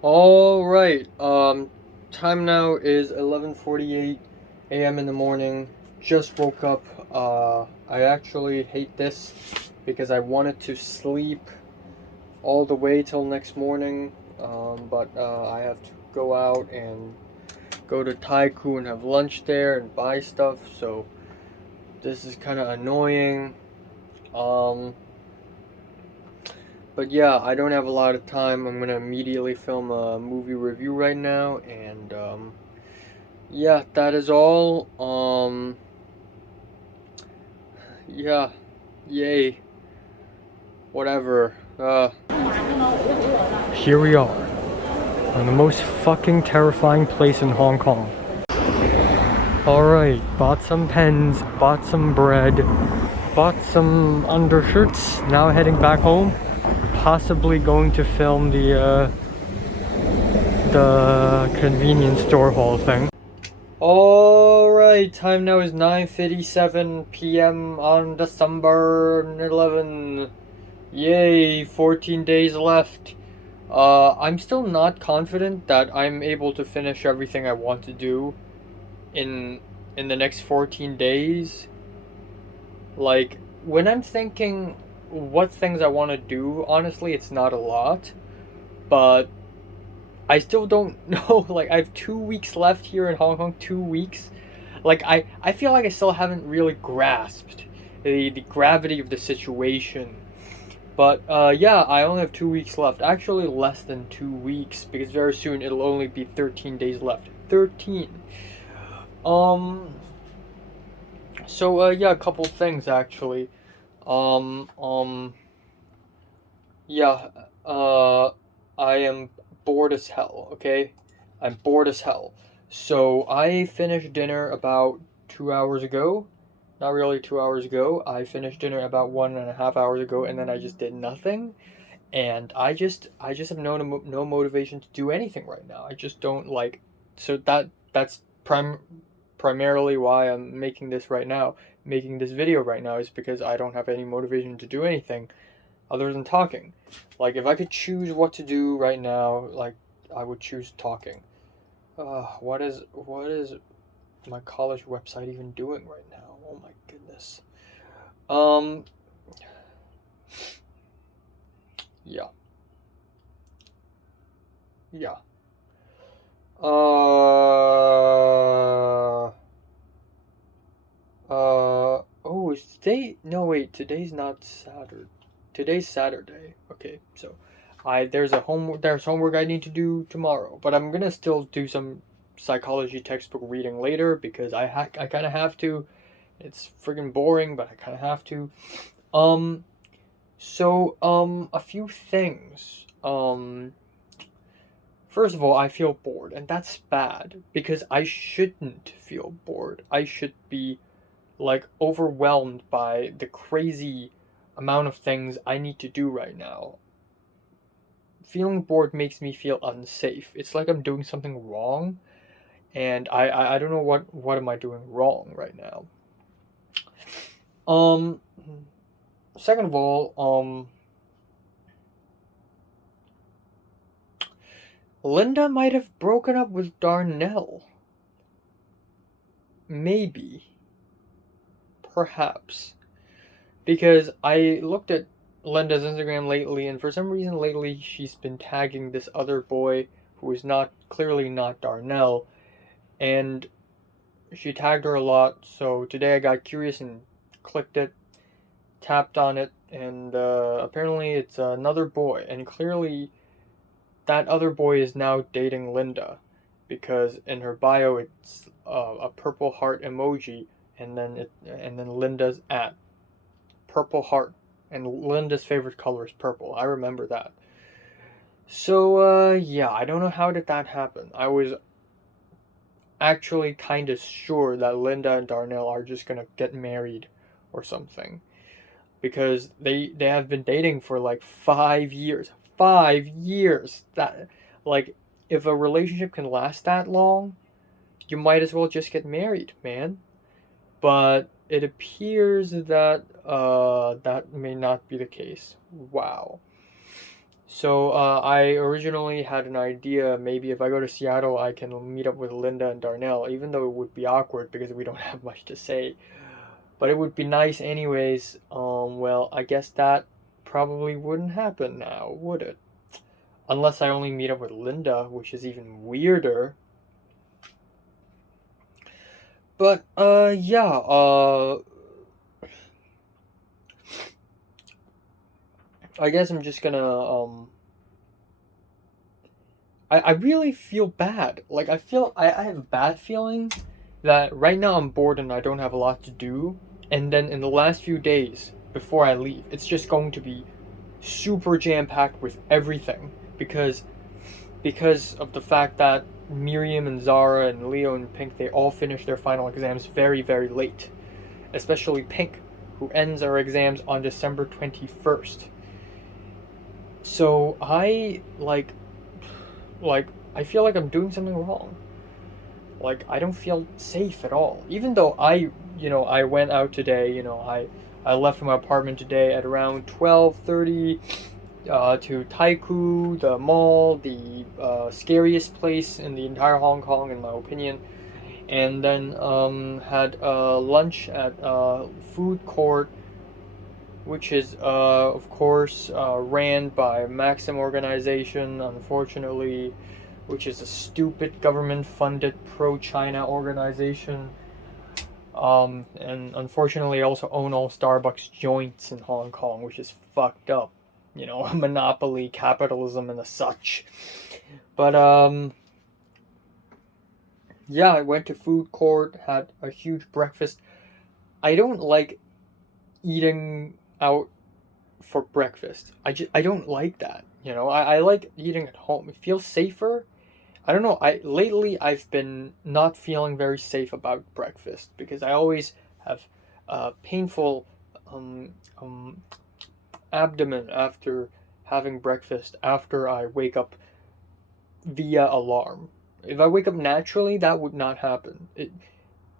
All right. Time now is 11:48 a.m. in the morning. Just woke up. I actually hate this because I wanted to sleep all the way till next morning. But I have to go out and go to Taiku and have lunch there and buy stuff. So this is kind of annoying. Um, but yeah, I don't have a lot of time. I'm gonna immediately film a movie review right now, and yeah, that is all. Yeah, yay, whatever. Here we are, on the most fucking terrifying place in Hong Kong. Alright, bought some pens, bought some bread, bought some undershirts, now heading back home. Possibly going to film the convenience store haul thing. Alright, time now is 9:57 p.m. on December 11. Yay, 14 days left. I'm still not confident that I'm able to finish everything I want to do in in the next 14 days. Like, when I'm thinking what things I want to do, honestly, it's not a lot, but I still don't know. Like, I have 2 weeks left here in Hong Kong, 2 weeks. Like, I feel like I still haven't really grasped the gravity of the situation. But yeah, I only have 2 weeks left. Actually, less than 2 weeks because very soon it'll only be 13 days left. 13. Um. So yeah, a couple things actually. Um. Um. Yeah. I am bored as hell. Okay, I'm bored as hell. So I finished dinner about 2 hours ago. Not really 2 hours ago. I finished dinner about 1.5 hours ago, and then I just did nothing. And I just have no motivation to do anything right now. I just don't like. So that's primarily why I'm making this right now. Making this video right now is because I don't have any motivation to do anything other than talking. Like, if I could choose what to do right now, like, I would choose talking. What is my college website even doing right now? Oh my goodness. Um, yeah, yeah. Uh, oh, is today? No, wait, today's not Saturday. Today's Saturday. Okay, so there's homework I need to do tomorrow, but I'm gonna still do some psychology textbook reading later because I kind of have to. It's friggin' boring, but I kind of have to. Um, a few things. First of all, I feel bored, and that's bad because I shouldn't feel bored. I should be like overwhelmed by the crazy amount of things I need to do right now. Feeling bored makes me feel unsafe. It's like I'm doing something wrong, and I don't know what am I doing wrong right now. Um, Second of all, Linda might have broken up with Darnell. Maybe, perhaps. Because I looked at Linda's Instagram lately, and for some reason lately she's been tagging this other boy who is not clearly not Darnell, and she tagged her a lot. So today I got curious and clicked it, tapped on it, and apparently it's another boy, and clearly that other boy is now dating Linda, because in her bio it's a purple heart emoji, and then Linda's at purple heart, and Linda's favorite color is purple. I remember that. So yeah, I don't know how did that happen. I was actually kind of sure that Linda and Darnell are just gonna get married or something because they have been dating for like 5 years. 5 years. That, like, if a relationship can last that long, you might as well just get married, man. But it appears that that may not be the case. Wow. So I originally had an idea, maybe if I go to Seattle, I can meet up with Linda and Darnell, even though it would be awkward because we don't have much to say. But it would be nice anyways. Well, I guess that probably wouldn't happen now, would it? Unless I only meet up with Linda, which is even weirder. But yeah, I guess I'm just gonna I really feel bad. Like I have a bad feeling that right now I'm bored and I don't have a lot to do, and then in the last few days before I leave, it's just going to be super jam packed with everything because of the fact that Miriam and Zara and Leo and Pink, they all finished their final exams very, very late. Especially Pink, who ends our exams on December 21st. So like I feel like I'm doing something wrong. Like I don't feel safe at all. Even though I went out today, I left my apartment today at around 12:30 to Taiku, the mall, the scariest place in the entire Hong Kong, in my opinion. And then had lunch at food court, which is of course ran by Maxim organization, unfortunately, which is a stupid government-funded pro-China organization. And unfortunately, also own all Starbucks joints in Hong Kong, which is fucked up. Monopoly capitalism and the such. But yeah, I went to food court, had a huge breakfast. I don't like eating out for breakfast. I don't like that. I like eating at home. It feels safer. I don't know. I lately I've been not feeling very safe about breakfast because I always have painful um, um, abdomen after having breakfast after I wake up via alarm. If I wake up naturally, that would not happen.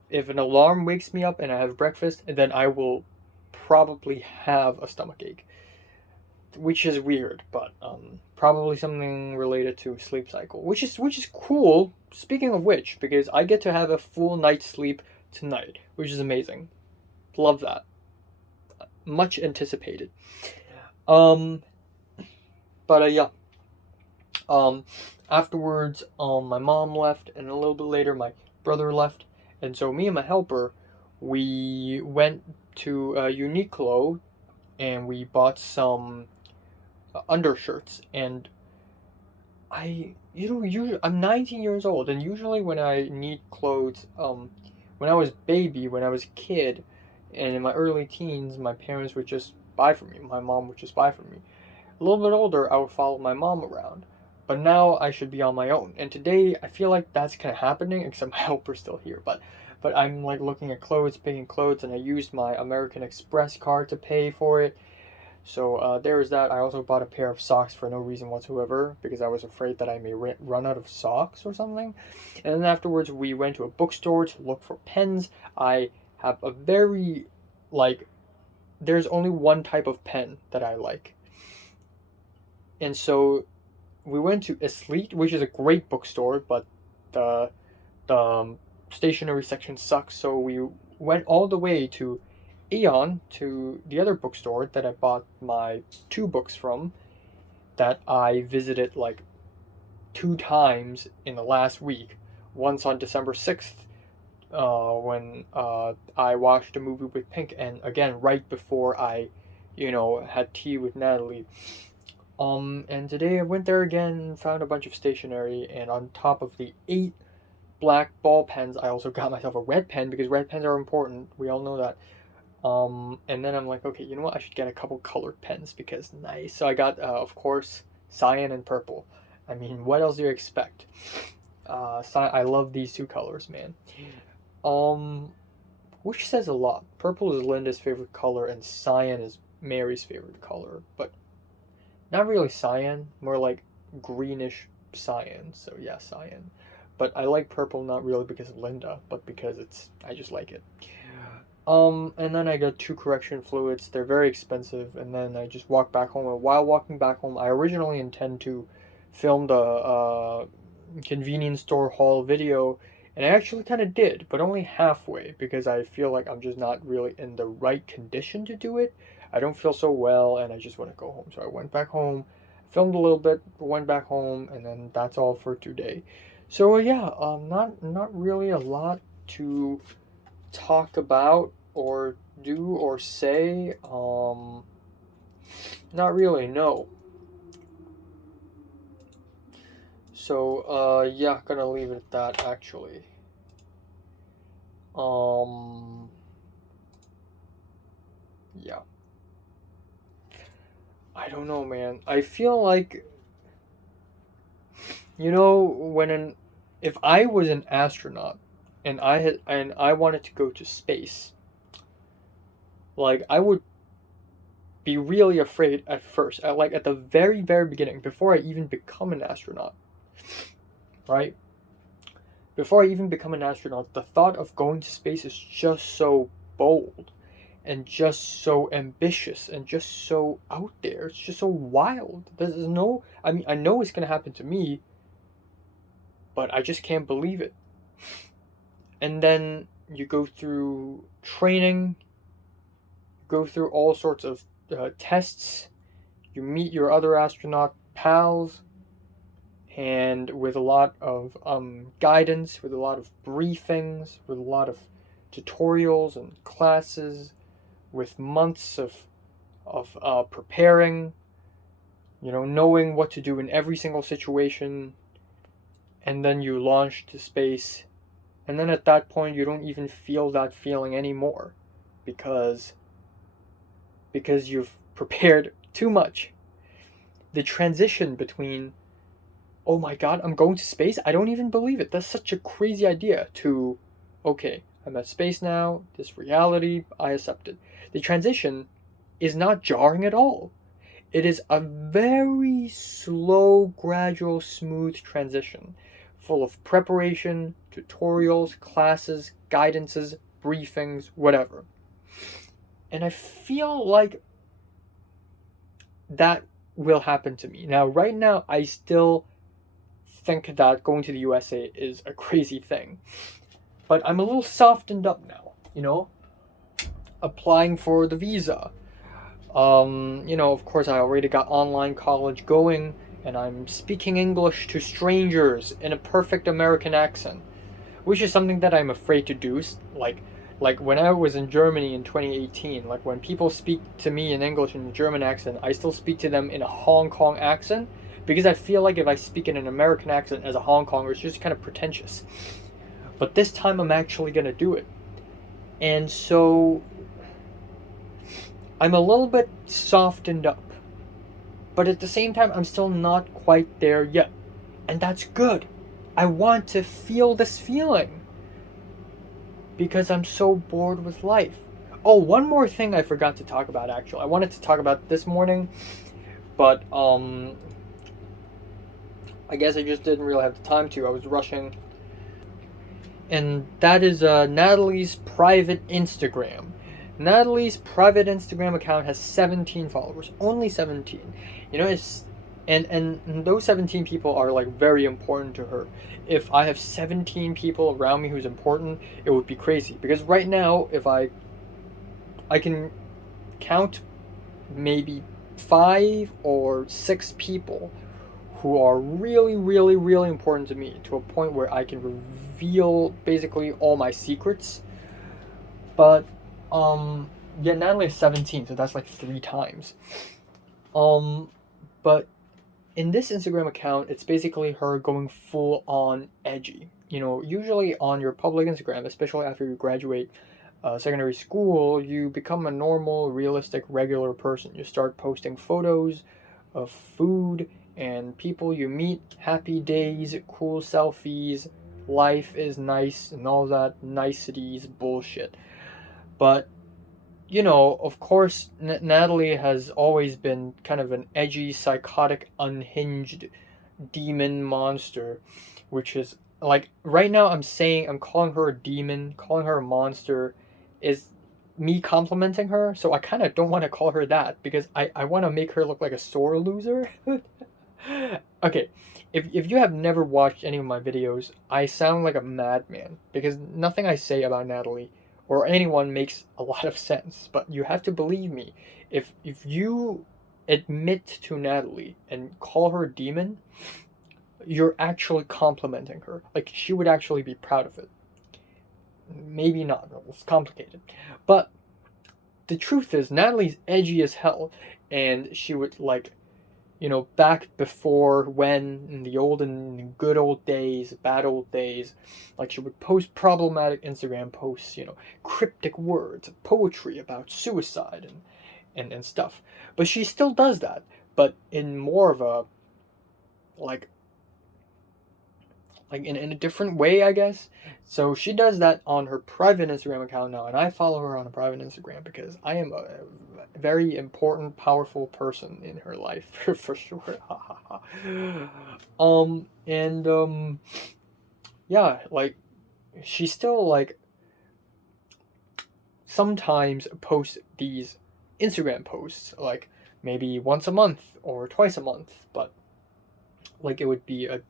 If an alarm wakes me up and I have breakfast, then I will probably have a stomach ache, which is weird, but probably something related to sleep cycle, which is cool. Speaking of which, because I get to have a full night's sleep tonight, which is amazing. Love that. Much anticipated. Um, but yeah. Um, Afterwards, my mom left, and a little bit later, my brother left, and so me and my helper, we went to Uniqlo, and we bought some undershirts. And usually I'm 19 years old, and usually when I need clothes, when I was baby, when I was a kid, and in my early teens, my parents would just buy for me. My mom would just buy for me. A little bit older, I would follow my mom around. But now I should be on my own. And today I feel like that's kind of happening, except my helper's still here. But I'm like looking at clothes, picking clothes, and I used my American Express card to pay for it. So there is that. I also bought a pair of socks for no reason whatsoever because I was afraid that I may run out of socks or something. And then afterwards, we went to a bookstore to look for pens. I have a very, like, there's only one type of pen that I like. And so we went to Esleet, which is a great bookstore, but the stationery section sucks. So we went all the way to Aeon, to the other bookstore that I bought my 2 books from, that I visited like 2 times in the last week. Once on December 6th, when I watched a movie with Pink, and again right before I, had tea with Natalie. And today I went there again, found a bunch of stationery, and on top of the 8 black ball pens, I also got myself a red pen because red pens are important. We all know that. And then I'm like, okay, you know what? I should get a couple colored pens because nice. So I got, of course, cyan and purple. I mean, what else do you expect? I love these 2 colors, man. Um, which says a lot. Purple is Linda's favorite color, and cyan is Mary's favorite color, but not really cyan, more like greenish cyan. So yeah, cyan. But I like purple not really because of Linda, but because I just like it. And then I got 2 correction fluids. They're very expensive. And then I just walked back home. And while walking back home, I originally intend to film the convenience store haul video. And I actually kind of did, but only halfway because I feel like I'm just not really in the right condition to do it. I don't feel so well, and I just want to go home. So I went back home, filmed a little bit, went back home, and then that's all for today. So yeah, not really a lot to talk about or do or say. Not really, no. So yeah, gonna leave it at that actually. Um yeah. I don't know, man. I feel like, when if I was an astronaut and I wanted to go to space, like I would be really afraid at first, like at the very very beginning, before I even become an astronaut, right? Before I even become an astronaut, the thought of going to space is just so bold and just so ambitious and just so out there. It's just so wild. There's no, I mean, I know it's going to happen to me, but I just can't believe it. And then you go through training, go through all sorts of tests, you meet your other astronaut pals, and with a lot of guidance, with a lot of briefings, with a lot of tutorials and classes, with months of preparing, knowing what to do in every single situation, and then you launch to space, and then at that point you don't even feel that feeling anymore, because you've prepared too much. The transition between, oh my god, I'm going to space, I don't even believe it, that's such a crazy idea, to, okay, I'm at space now, this reality, I accept it. The transition is not jarring at all. It is a very slow, gradual, smooth transition, full of preparation, tutorials, classes, guidances, briefings, whatever. And I feel like that will happen to me. Now, right now, I still think that going to the USA is a crazy thing. But I'm a little softened up now, applying for the visa. Of course, I already got online college going, and I'm speaking English to strangers in a perfect American accent, which is something that I'm afraid to do. Like when I was in Germany in 2018, like when people speak to me in English in a German accent, I still speak to them in a Hong Kong accent, because I feel like if I speak in an American accent as a Hong Konger, it's just kind of pretentious. But this time I'm actually gonna do it. And so I'm a little bit softened up. But at the same time, I'm still not quite there yet. And that's good. I want to feel this feeling, because I'm so bored with life. Oh, one more thing I forgot to talk about, actually. I wanted to talk about this morning, but I guess I just didn't really have the time to. I was rushing. And that is Natalie's private Instagram. Natalie's private Instagram account has 17 followers. Only 17. And those 17 people are like very important to her. If I have 17 people around me who's important, it would be crazy. Because right now, if I can count maybe 5 or 6 people who are really, really, really important to me, to a point where I can reveal basically all my secrets. But yeah, Natalie is 17, so that's like 3 times. But in this Instagram account, it's basically her going full on edgy. Usually on your public Instagram, especially after you graduate secondary school, you become a normal, realistic, regular person. You start posting photos of food and people you meet, happy days, cool selfies, life is nice, and all that niceties bullshit. But, of course, Natalie has always been kind of an edgy, psychotic, unhinged demon monster, which is, like, right now I'm calling her a demon, calling her a monster is me complimenting her, so I kind of don't want to call her that because I want to make her look like a sore loser. Okay, if you have never watched any of my videos, I sound like a madman because nothing I say about Natalie or anyone makes a lot of sense. But you have to believe me. If you admit to Natalie and call her a demon, you're actually complimenting her. Like, she would actually be proud of it. Maybe not. It's complicated. But the truth is, Natalie's edgy as hell, and she would, like, back before, when in the olden good old days, bad old days, like, she would post problematic Instagram posts, cryptic words, poetry about suicide and stuff. But she still does that, but in more of a, like in a different way, I guess. So she does that on her private Instagram account now, and I follow her on a private Instagram because I am a very important, powerful person in her life for sure. Yeah, like, she still, like, sometimes posts these Instagram posts, like maybe once a month or twice a month, but like it would be a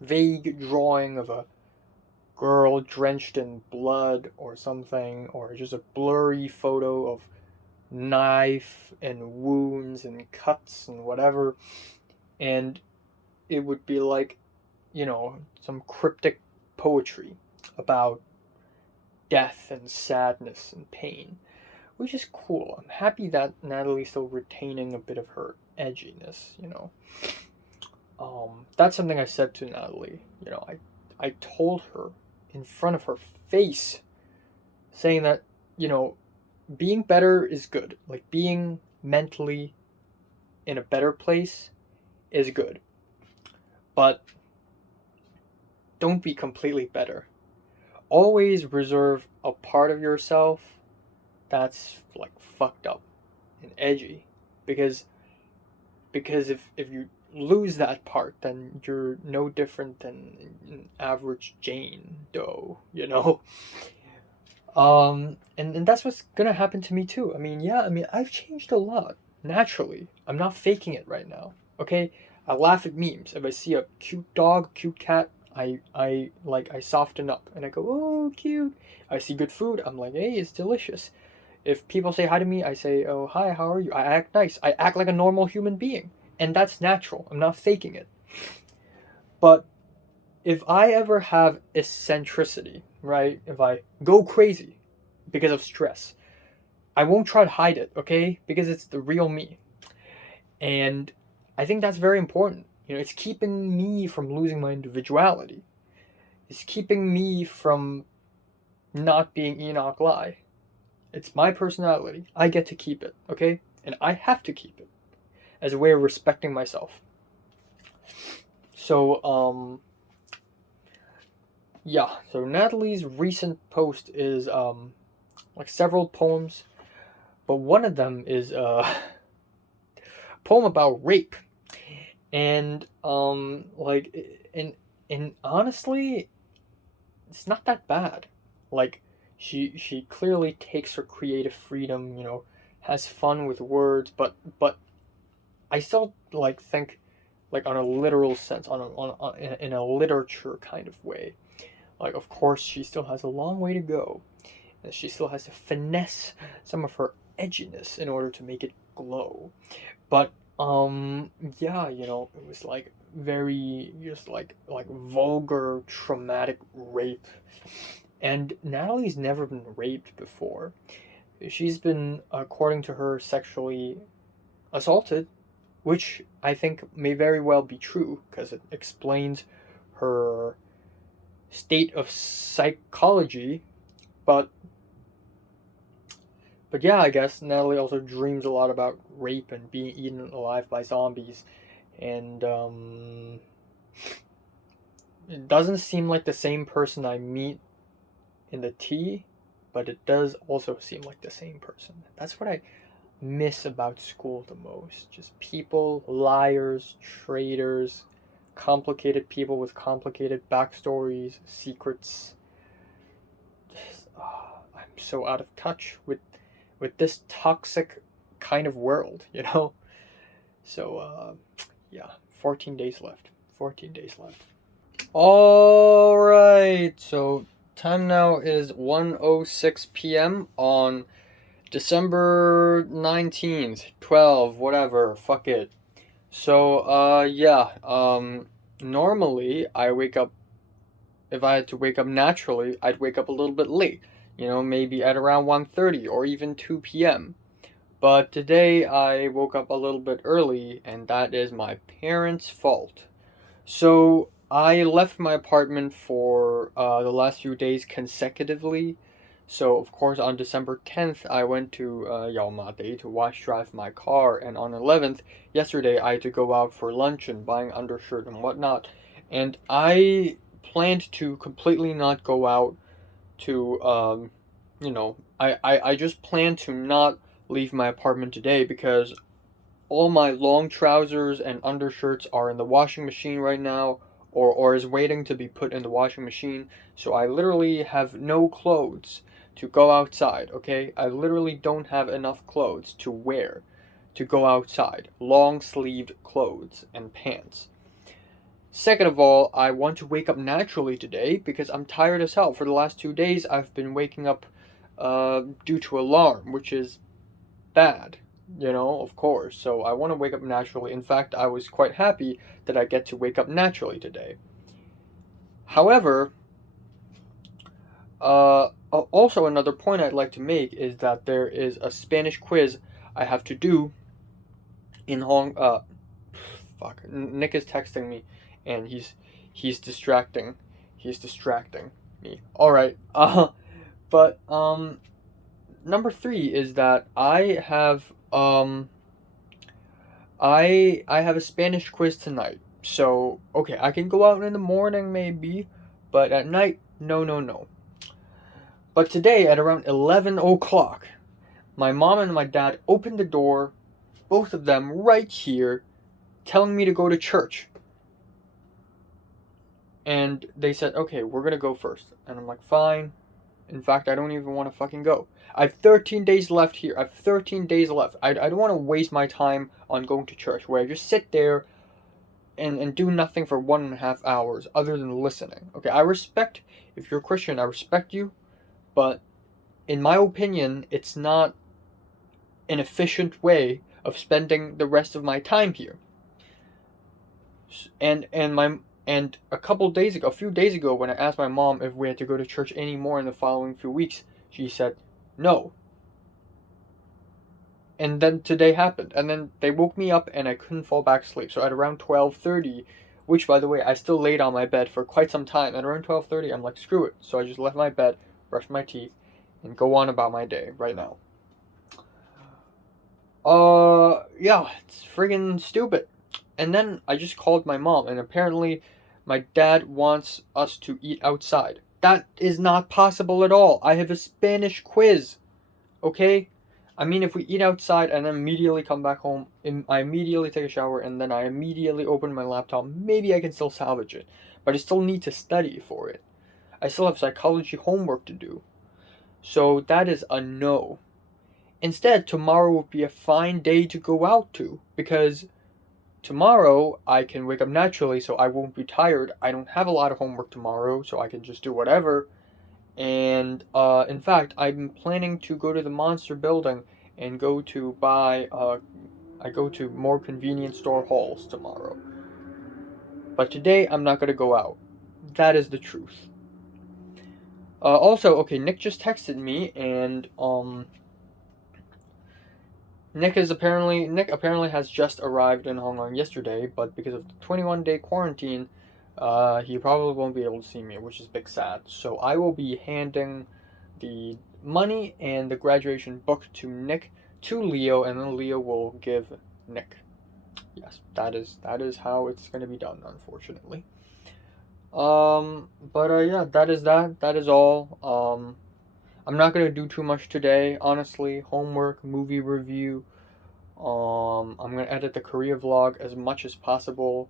vague drawing of a girl drenched in blood or something, or just a blurry photo of knife and wounds and cuts and whatever, and it would be like, some cryptic poetry about death and sadness and pain, which is cool. I'm happy that Natalie's still retaining a bit of her edginess. That's something I said to Natalie. I told her in front of her face, saying that, being better is good. Like, being mentally in a better place is good. But don't be completely better. Always reserve a part of yourself that's, like, fucked up and edgy. Because if you lose that part, then you're no different than an average Jane Doe. And that's what's gonna happen to me too. I've changed a lot, naturally. I'm not faking it right now, okay? I laugh at memes. If I see a cute dog, cute cat, I soften up and I go, oh, cute. I see good food, I'm like, hey, it's delicious. If people say hi to me, I say, oh, hi, how are you? I act nice. I act like a normal human being. And that's natural. I'm not faking it. But if I ever have eccentricity, right? If I go crazy because of stress, I won't try to hide it, okay? Because it's the real me. And I think that's very important. It's keeping me from losing my individuality. It's keeping me from not being Enoch Lai. It's my personality. I get to keep it, okay? And I have to keep it as a way of respecting myself. So, yeah. So Natalie's recent post is, like, several poems, but one of them is a poem about rape. And, and honestly, it's not that bad. Like, she clearly takes her creative freedom, has fun with words, but I still, like, think, like, on a literal sense, in a literature kind of way. Like, of course, she still has a long way to go, and she still has to finesse some of her edginess in order to make it glow. But yeah, it was like very just like vulgar, traumatic rape. And Natalie's never been raped before. She's been, according to her, sexually assaulted, which I think may very well be true because it explains her state of psychology. But yeah, I guess Natalie also dreams a lot about rape and being eaten alive by zombies, and it doesn't seem like the same person I meet in the tea, but it does also seem like the same person. That's what I miss about school the most. Just people, liars, traitors, complicated people with complicated backstories, secrets. I'm so out of touch with with this toxic kind of world, you know? So, yeah, 14 days left. 14 days left. Alright, so time now is 1:06 p.m. on December 19th, 12, whatever, fuck it. So, normally I wake up, if I had to wake up naturally, I'd wake up a little bit late, maybe at around 1:30 or even 2 p.m. But today I woke up a little bit early, and that is my parents' fault. So I left my apartment for the last few days consecutively. So of course on December 10th I went to Yaomade to wash drive my car, and on 11th, yesterday, I had to go out for lunch and buying undershirt and whatnot. And I planned to completely not go out to I just planned to not leave my apartment today because all my long trousers and undershirts are in the washing machine right now, or is waiting to be put in the washing machine. So I literally have no clothes to go outside, okay? I literally don't have enough clothes to wear to go outside. Long sleeved clothes and pants. Second of all, I want to wake up naturally today because I'm tired as hell. For the last 2 days, I've been waking up due to alarm, which is bad, of course. So I want to wake up naturally. In fact, I was quite happy that I get to wake up naturally today. However, also another point I'd like to make is that there is a Spanish quiz I have to do in fuck. Nick is texting me, and he's distracting. He's distracting me. All right. But number three is that I have a Spanish quiz tonight. So okay, I can go out in the morning maybe, but at night, no, no, no. But today at around 11 o'clock, my mom and my dad opened the door, both of them right here, telling me to go to church. And they said, okay, we're gonna go first. And I'm like, fine. In fact, I don't even want to fucking go. I have 13 days left here. I have 13 days left. I don't want to waste my time on going to church where I just sit there and do nothing for 1.5 hours other than listening. Okay, I respect, if you're a Christian, I respect you. But in my opinion, it's not an efficient way of spending the rest of my time here. And a few days ago, when I asked my mom if we had to go to church anymore in the following few weeks, she said no. And then today happened, and then they woke me up, and I couldn't fall back asleep. So at around 12:30, which by the way I still laid on my bed for quite some time. At around 12:30, I'm like, screw it. So I just left my bed, brushed my teeth, and go on about my day right now. Yeah, it's friggin' stupid. And then I just called my mom, and apparently my dad wants us to eat outside. That is not possible at all. I have a Spanish quiz, okay? I mean, if we eat outside and then immediately come back home, I immediately take a shower, and then I immediately open my laptop, maybe I can still salvage it. But I still need to study for it. I still have psychology homework to do. So that is a no. Instead, tomorrow would be a fine day to go out to, because tomorrow I can wake up naturally, so I won't be tired. I don't have a lot of homework tomorrow, so I can just do whatever. And in fact, I'm planning to go to the Monster Building and go to buy. I go to more convenience store hauls tomorrow. But today I'm not gonna go out. That is the truth. Also, okay, Nick just texted me, and Nick apparently has just arrived in Hong Kong yesterday, but because of the 21-day quarantine, he probably won't be able to see me, which is big sad. So I will be handing the money and the graduation book to Nick to Leo, and then Leo will give Nick. Yes, that is how it's gonna be done, unfortunately. Yeah, that is that. That is all. I'm not gonna do too much today, honestly. Homework, movie review. I'm gonna edit the Korea vlog as much as possible.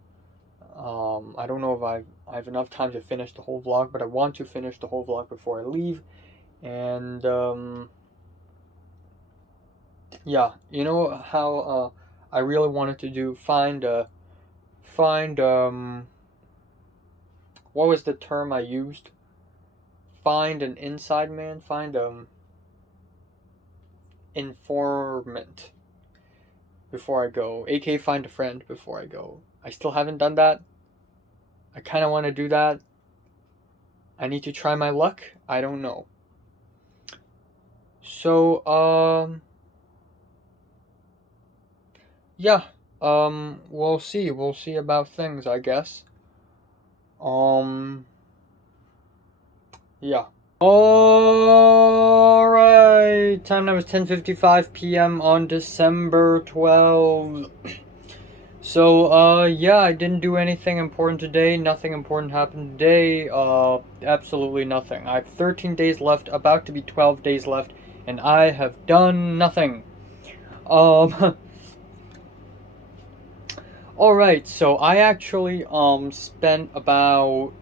I don't know if I have enough time to finish the whole vlog, but I want to finish the whole vlog before I leave. And Yeah, you know how I really wanted to do find what was the term I used? Find an inside man, find informant before I go, aka find a friend before I go. I still haven't done that. I kind of want to do that. I need to try my luck. I don't know. So, yeah, we'll see. We'll see about things, I guess. Um, yeah. All right. Time now is 10:55 p.m. on December 12th. So, yeah, I didn't do anything important today. Nothing important happened today. Absolutely nothing. I have 13 days left, about to be 12 days left, and I have done nothing. Um, Alright, so I actually, spent about,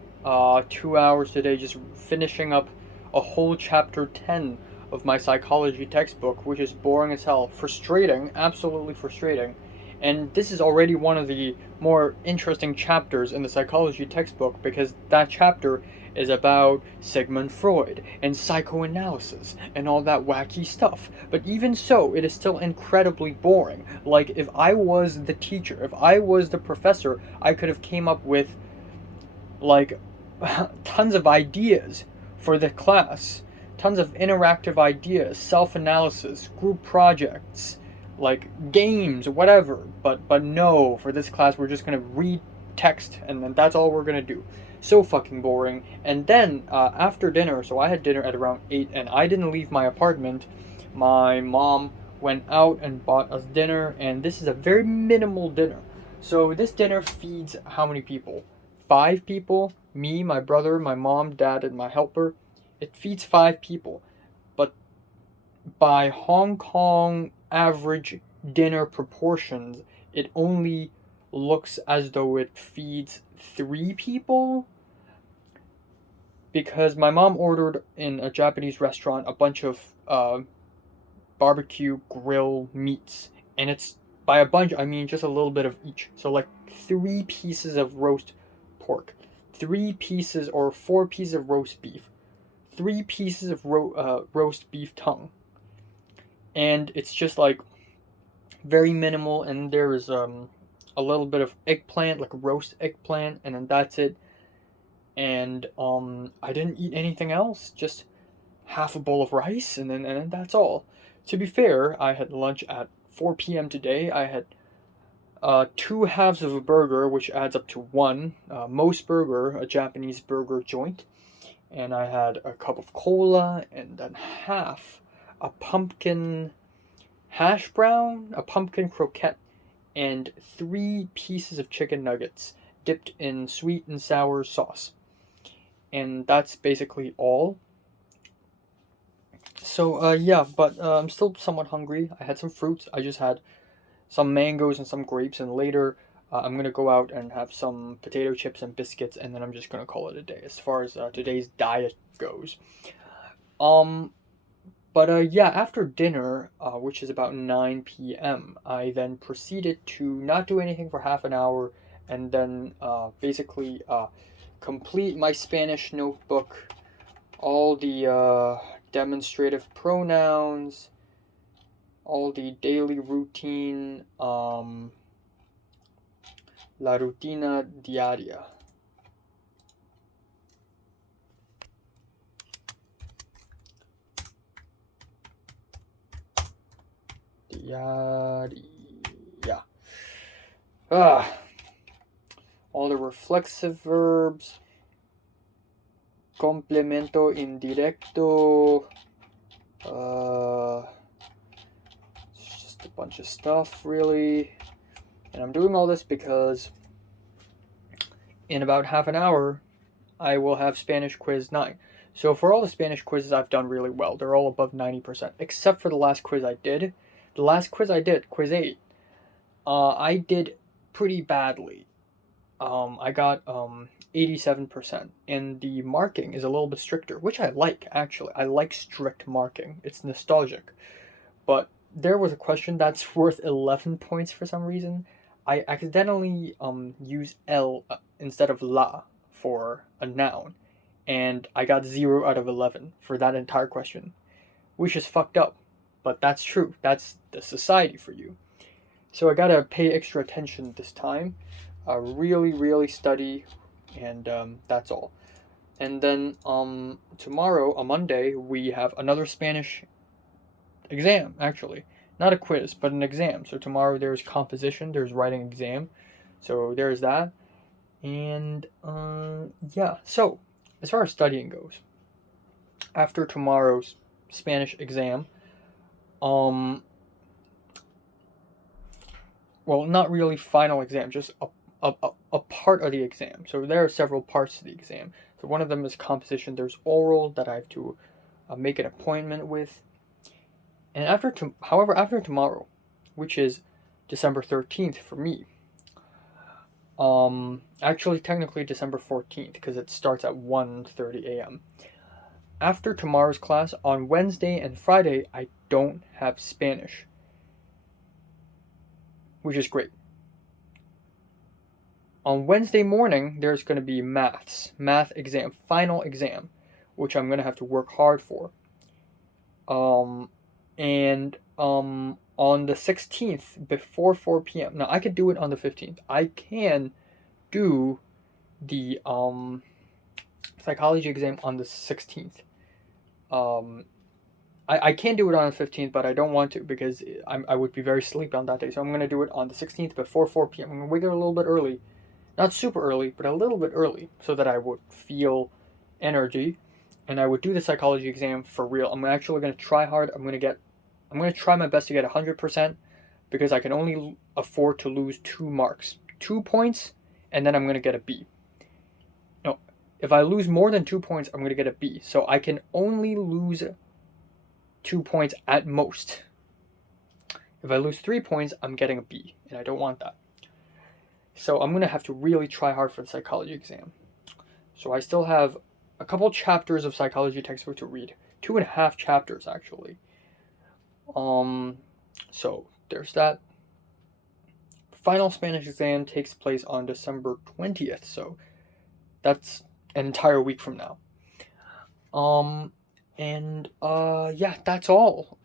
2 hours today just finishing up a whole chapter 10 of my psychology textbook, which is boring as hell. Frustrating, absolutely frustrating. And this is already one of the more interesting chapters in the psychology textbook because that chapter is about Sigmund Freud and psychoanalysis and all that wacky stuff. But even so, it is still incredibly boring. Like, if I was the teacher, if I was the professor, I could have came up with, like, tons of ideas for the class. Tons of interactive ideas, self-analysis, group projects, like games, whatever. But no, for this class we're just gonna read text and then that's all we're gonna do. So fucking boring. And then after dinner, so I had dinner at around 8 and I didn't leave my apartment. My mom went out and bought us dinner, and this is a very minimal dinner. So this dinner feeds how many people? 5 people, me, my brother, my mom, dad, and my helper. It feeds 5 people. But by Hong Kong average dinner proportions, it only looks as though it feeds 3 people. Because my mom ordered in a Japanese restaurant a bunch of barbecue grill meats. And it's, by a bunch, I mean just a little bit of each. So, like 3 pieces of roast pork, 3 pieces or 4 pieces of roast beef, 3 pieces of roast beef tongue. And it's just like very minimal. And there is a little bit of eggplant, like a roast eggplant, and then that's it. And I didn't eat anything else, just half a bowl of rice, and then that's all. To be fair, I had lunch at 4 p.m. today. I had 2 halves of a burger, which adds up to one. Most Burger, a Japanese burger joint, and I had a cup of cola, and then half a pumpkin hash brown, a pumpkin croquette, and 3 pieces of chicken nuggets dipped in sweet and sour sauce. And that's basically all. So yeah, but I'm still somewhat hungry. I had some fruits. I just had some mangoes and some grapes, and later I'm gonna go out and have some potato chips and biscuits, and then I'm just gonna call it a day as far as today's diet goes. Um, but yeah, after dinner, which is about 9 p.m., I then proceeded to not do anything for half an hour, and then basically complete my Spanish notebook, all the demonstrative pronouns, all the daily routine, la rutina diaria. Diaria. Ah, all the reflexive verbs, complemento indirecto, it's just a bunch of stuff, really. And I'm doing all this because in about half an hour, I will have Spanish quiz 9. So for all the Spanish quizzes, I've done really well. They're all above 90%, except for the last quiz I did. The last quiz I did, quiz 8, I did pretty badly. I got 87%, and the marking is a little bit stricter, which I like, actually. I like strict marking. It's nostalgic. But there was a question that's worth 11 points for some reason. I accidentally used L instead of la for a noun, and I got 0 out of 11 for that entire question, which is fucked up. But that's true. That's the society for you. So I gotta pay extra attention this time. Really, really study, and that's all. And then tomorrow, on Monday, we have another Spanish exam, actually. Not a quiz, but an exam. So tomorrow there's composition, there's writing exam. So there's that. And yeah, so as far as studying goes, after tomorrow's Spanish exam, um, well, not really final exam, just a part of the exam. So there are several parts to the exam. So one of them is composition. There's oral that I have to make an appointment with. And however, after tomorrow, which is December 13th for me, actually technically December 14th because it starts at 1:30 a.m. After tomorrow's class, on Wednesday and Friday, I don't have Spanish, which is great. On Wednesday morning, there's going to be math exam, final exam, which I'm going to have to work hard for. And on the 16th, before 4 p.m. Now, I could do it on the 15th. I can do the psychology exam on the 16th. I can do it on the 15th, but I don't want to because I would be very sleepy on that day. So I'm going to do it on the 16th before 4 p.m. I'm going to wake up a little bit early. Not super early, but a little bit early so that I would feel energy. And I would do the psychology exam for real. I'm actually going to try hard. I'm going to try my best to get 100% because I can only afford to lose 2 marks. 2 points, and then I'm going to get a B. No, if I lose more than 2 points, I'm going to get a B. So I can only lose 2 points at most. If I lose 3 points, I'm getting a B, and I don't want that. So I'm going to have to really try hard for the psychology exam. So I still have a couple chapters of psychology textbook to read. 2.5 chapters, actually. So there's that. Final Spanish exam takes place on December 20th, so that's an entire week from now. Yeah, that's all.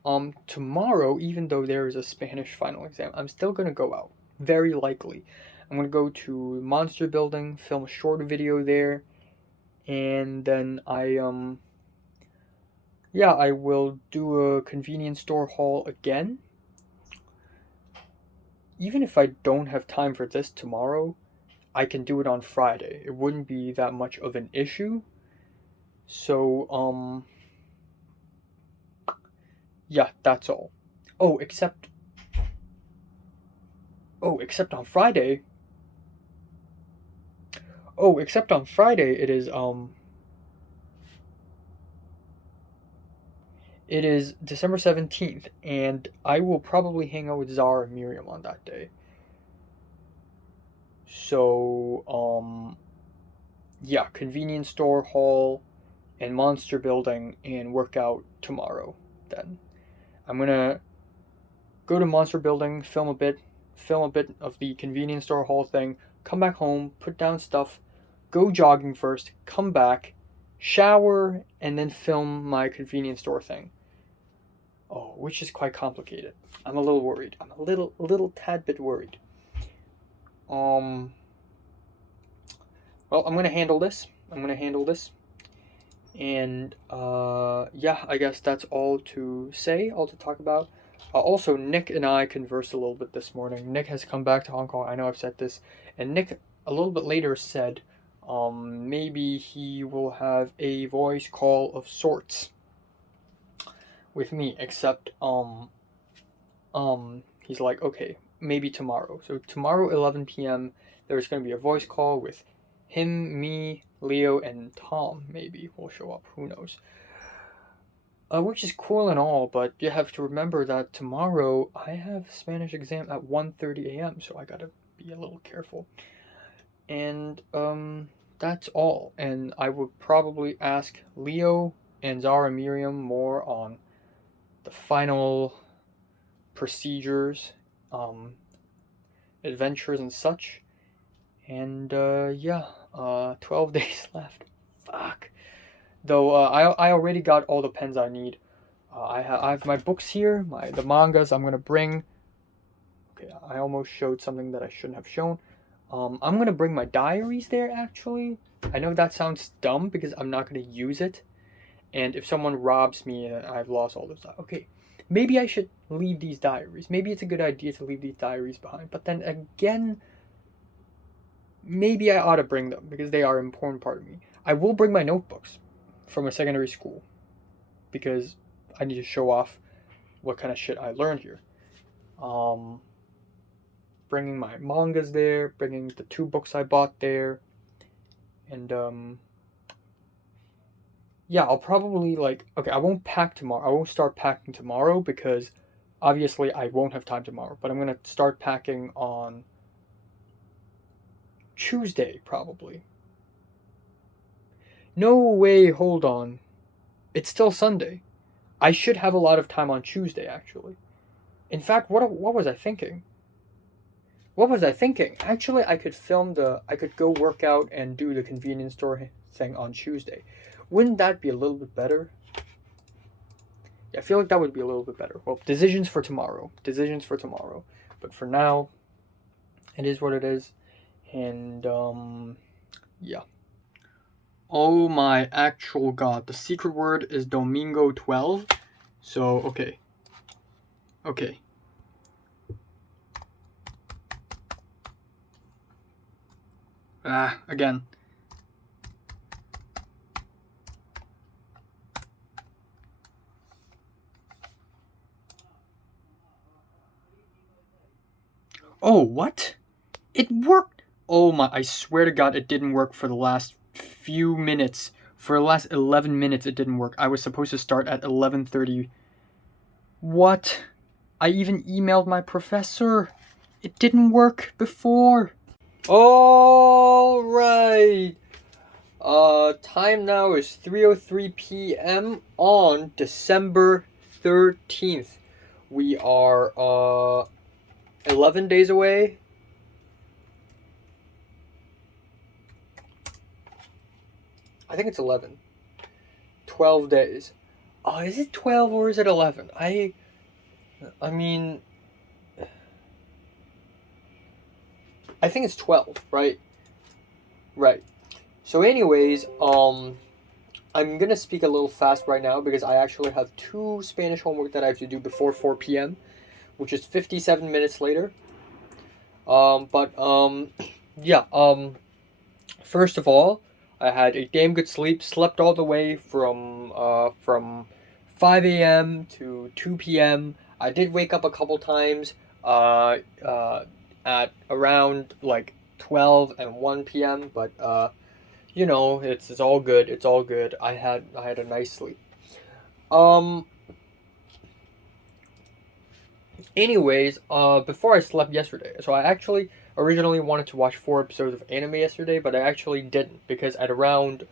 Tomorrow, even though there is a Spanish final exam, I'm still gonna go out. Very likely. I'm gonna go to Monster Building, film a short video there, and then I will do a convenience store haul again. Even if I don't have time for this tomorrow, I can do it on Friday. It wouldn't be that much of an issue. So, yeah, that's all. Except on Friday. Except on Friday it is December 17th, and I will probably hang out with Zara and Miriam on that day. So, yeah, convenience store haul and monster building and workout tomorrow then. I'm gonna go to monster building, film a bit of the convenience store haul thing, come back home, put down stuff, go jogging first, come back, shower, and then film my convenience store thing. Which is quite complicated. I'm a little worried. I'm a little tad bit worried. Well, I'm gonna handle this. And yeah, I guess that's all to say, all to talk about. Also, Nick and I conversed a little bit this morning. Nick has come back to Hong Kong. I know I've said this, and Nick a little bit later said, maybe he will have a voice call of sorts with me. Except, he's like, okay, maybe tomorrow. So tomorrow, 11 p.m. There's gonna be a voice call with him, me, Leo, and Tom maybe will show up. Who knows? Which is cool and all, but you have to remember that tomorrow I have Spanish exam at 1:30 a.m., so I gotta be a little careful. And that's all. And I would probably ask Leo and Zara Miriam more on the final procedures, adventures and such. And 12 days left. Fuck. Though I already got all the pens I need. I have my books here, the mangas I'm gonna bring. Okay, I almost showed something that I shouldn't have shown. I'm gonna bring my diaries there. Actually, I know that sounds dumb because I'm not gonna use it. And if someone robs me, I've lost all those. Okay, maybe I should leave these diaries. Maybe it's a good idea to leave these diaries behind. But then again, maybe I ought to bring them because they are an important part of me. I will bring my notebooks from a secondary school because I need to show off what kind of shit I learned here. Bringing my mangas there, bringing the 2 books I bought there, and yeah, I'll probably I won't pack tomorrow. I won't start packing tomorrow because obviously I won't have time tomorrow. But I'm gonna start packing on Tuesday probably. No way, hold on. It's still Sunday. I should have a lot of time on Tuesday actually. In fact, what was I thinking? What was I thinking? Actually, I could go work out and do the convenience store thing on Tuesday. Wouldn't that be a little bit better? Yeah, I feel like that would be a little bit better. Well, decisions for tomorrow. Decisions for tomorrow. But for now, it is what it is. And, yeah. Oh my actual god. The secret word is Domingo 12. So, okay. Okay. Again. Oh, what? It worked! Oh my, I swear to god it didn't work for the last few minutes. For the last 11 minutes it didn't work. I was supposed to start at 11:30. What? I even emailed my professor. It didn't work before. Alright. Time now is 3:03 p.m. on December 13th. We are, 11 days away. I think it's 11. 12 days. Is it 12 or is it 11? I mean, I think it's 12, right? Right. So anyways, I'm gonna speak a little fast right now because I actually have 2 Spanish homework that I have to do before 4 p.m., which is 57 minutes later. Yeah, first of all, I had a damn good sleep, slept all the way from 5 a.m. to 2 p.m. I did wake up a couple times, at around 12 and 1 p.m., but, it's all good, it's all good. I had a nice sleep. Anyways, before I slept yesterday, so I actually originally wanted to watch 4 episodes of anime yesterday, but I actually didn't because at around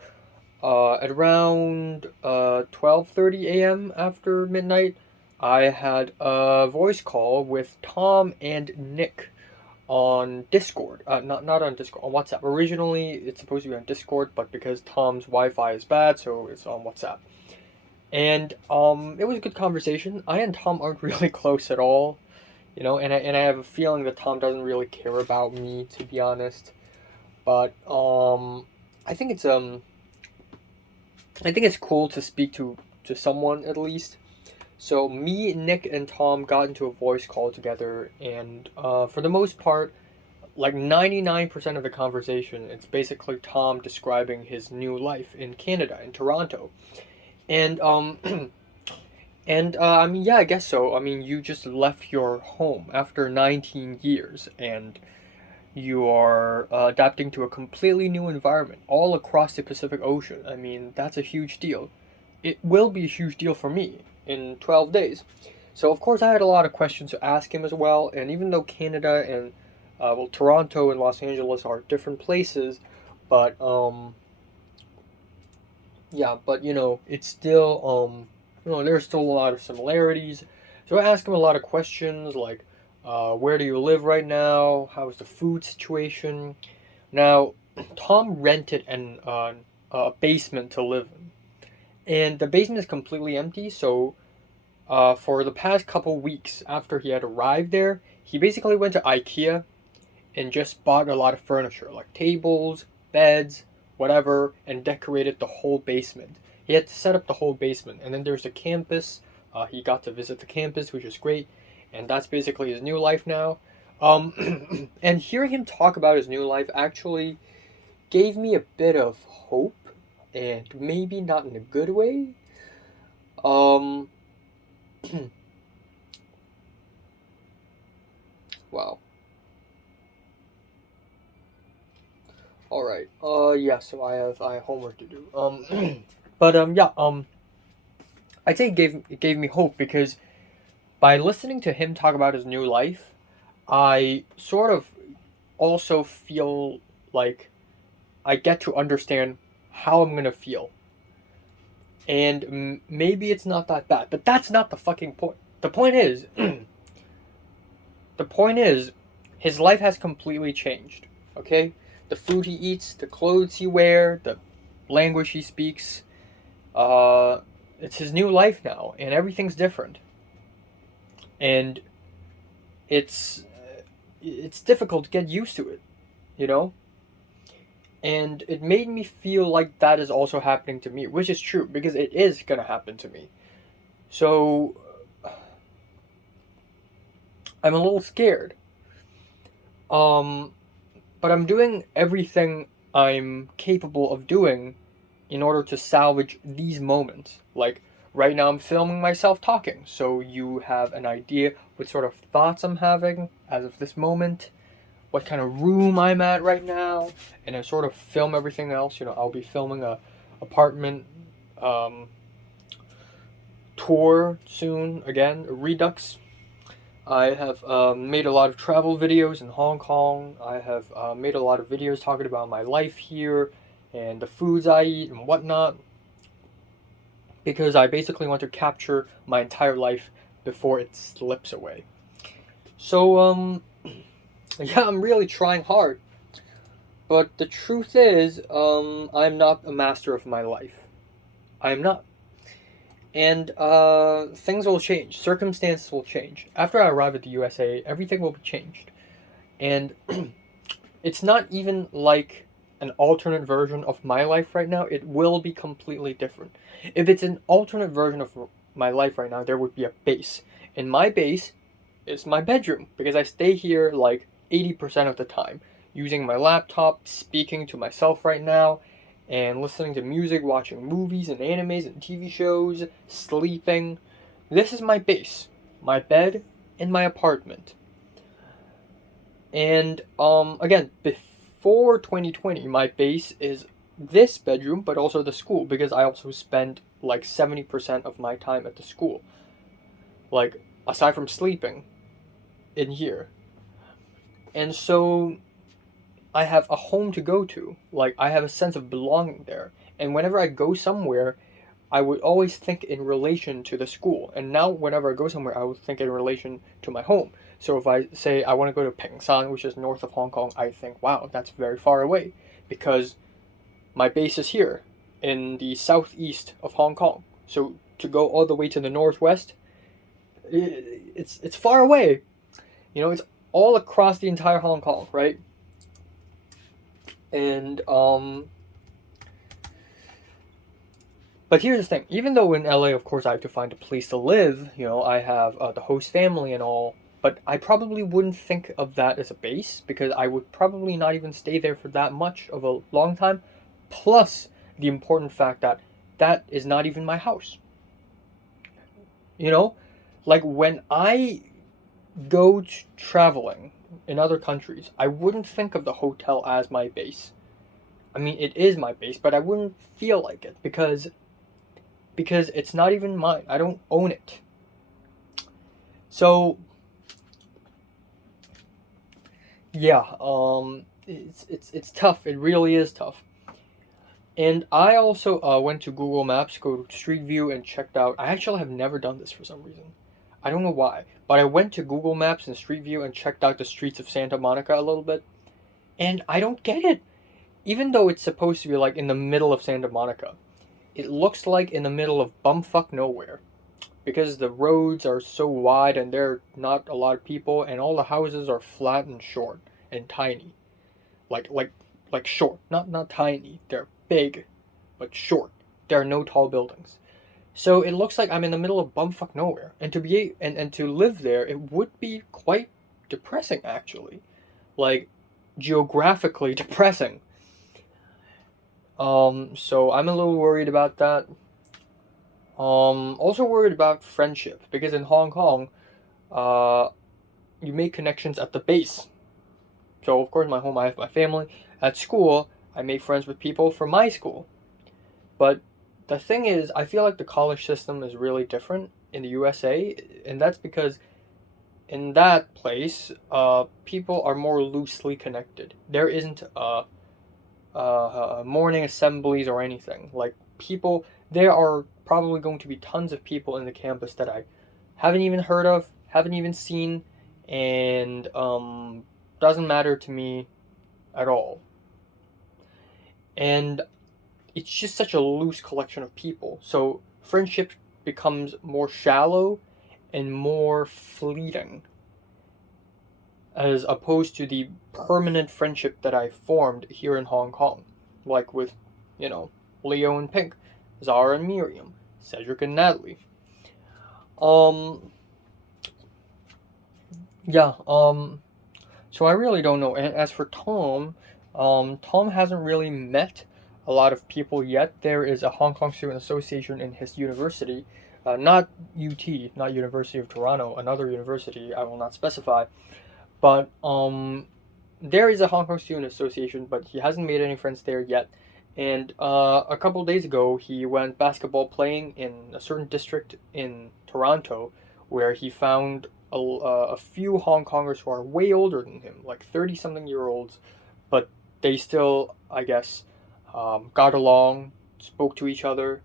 12:30 a.m. after midnight, I had a voice call with Tom and Nick on Discord. Not on Discord, on WhatsApp. Originally, it's supposed to be on Discord, but because Tom's Wi-Fi is bad, so it's on WhatsApp. And it was a good conversation. I and Tom aren't really close at all, and I have a feeling that Tom doesn't really care about me, to be honest. But I think it's cool to speak to someone at least. So me, Nick, and Tom got into a voice call together, and for the most part, 99% of the conversation, it's basically Tom describing his new life in Canada, in Toronto. And I mean, yeah, I guess so. I mean, you just left your home after 19 years, and you are adapting to a completely new environment all across the Pacific Ocean. I mean, that's a huge deal. It will be a huge deal for me in 12 days. So, of course, I had a lot of questions to ask him as well. And even though Canada and, Toronto and Los Angeles are different places, but, yeah, but, it's still, there's still a lot of similarities. So I asked him a lot of questions like, where do you live right now? How's the food situation? Now, Tom rented a basement to live in, and the basement is completely empty. So, for the past couple weeks after he had arrived there, he basically went to IKEA and just bought a lot of furniture, like tables, beds, whatever, and decorated the whole basement. He had to set up the whole basement, and then there's a campus. He got to visit the campus, which is great, and that's basically his new life now. And hearing him talk about his new life actually gave me a bit of hope, and maybe not in a good way. Um, wow. All right. Yeah. So I have homework to do. But yeah. I'd say it gave me hope because by listening to him talk about his new life, I sort of also feel like I get to understand how I'm gonna feel, and maybe it's not that bad. But that's not the fucking point. The point is, the point is, his life has completely changed. Okay, the food he eats, the clothes he wears, the language he speaks. Uh, it's his new life now, and everything's different. And it's it's difficult to get used to it, you know? And it made me feel like that is also happening to me, which is true because it is going to happen to me. So I'm a little scared. Um but I'm doing everything I'm capable of doing in order to salvage these moments. Like right now I'm filming myself talking, so you have an idea what sort of thoughts I'm having as of this moment, what kind of room I'm at right now, and I sort of film everything else. I'll be filming a apartment um, tour soon again, a Redux. I have made a lot of travel videos in Hong Kong. I have made a lot of videos talking about my life here and the foods I eat and whatnot, because I basically want to capture my entire life before it slips away. So, yeah, I'm really trying hard. But the truth is, I'm not a master of my life. I am not. And things will change. Circumstances will change. After I arrive at the USA, everything will be changed. And it's not even like an alternate version of my life right now. It will be completely different. If it's an alternate version of my life right now, there would be a base. And my base is my bedroom because I stay here like 80% of the time, using my laptop, speaking to myself right now, and listening to music, watching movies and animes and TV shows, sleeping. This is my base, my bed, and my apartment. And again, before 2020, my base is this bedroom, but also the school because I also spend like 70% of my time at the school. Like aside from sleeping in here. And so I have a home to go to. Like I have a sense of belonging there. And whenever I go somewhere, I would always think in relation to the school. And now whenever I go somewhere, I would think in relation to my home. So if I say I want to go to Pengsan, which is north of Hong Kong, I think, wow, that's very far away because my base is here in the southeast of Hong Kong. So to go all the way to the northwest, it's far away. It's all across the entire Hong Kong, right? And but here's the thing. Even though in LA, of course, I have to find a place to live, I have the host family and all, but I probably wouldn't think of that as a base because I would probably not even stay there for that much of a long time. Plus, the important fact that that is not even my house. You know, like when I go traveling in other countries, I wouldn't think of the hotel as my base. I mean, it is my base, but I wouldn't feel like it because it's not even mine. I don't own it. So yeah, it's tough. It really is tough. And I also went to Google Maps, go to Street View, and checked out. I actually have never done this for some reason. I don't know why, but I went to Google Maps and Street View and checked out the streets of Santa Monica a little bit, and I don't get it. Even though it's supposed to be like in the middle of Santa Monica, it looks like in the middle of bumfuck nowhere because the roads are so wide and there are not a lot of people, and all the houses are flat and short and tiny, like like like short, not tiny. They're big, but short. There are no tall buildings. So it looks like I'm in the middle of bumfuck nowhere, and and to live there, it would be quite depressing actually, like geographically depressing. So I'm a little worried about that. Also worried about friendship because in Hong Kong, uh, you make connections at the base. So of course, my home, I have my family. At school, I make friends with people from my school. But the thing is, I feel like the college system is really different in the USA, and that's because in that place, people are more loosely connected. There isn't morning assemblies or anything. Like people, there are probably going to be tons of people in the campus that I haven't even heard of, haven't even seen, and doesn't matter to me at all. And it's just such a loose collection of people. So friendship becomes more shallow and more fleeting as opposed to the permanent friendship that I formed here in Hong Kong, like with, Leo and Pink, Zara and Miriam, Cedric and Natalie. Um, yeah, so I really don't know. And as for Tom, Tom hasn't really met a lot of people yet. There is a Hong Kong Student Association in his university, not UT, not University of Toronto, another university I will not specify. But there is a Hong Kong Student Association, but he hasn't made any friends there yet. And a couple days ago, he went basketball playing in a certain district in Toronto, where he found a few Hong Kongers who are way older than him, like 30 something year olds, but they still, I guess, got along, spoke to each other,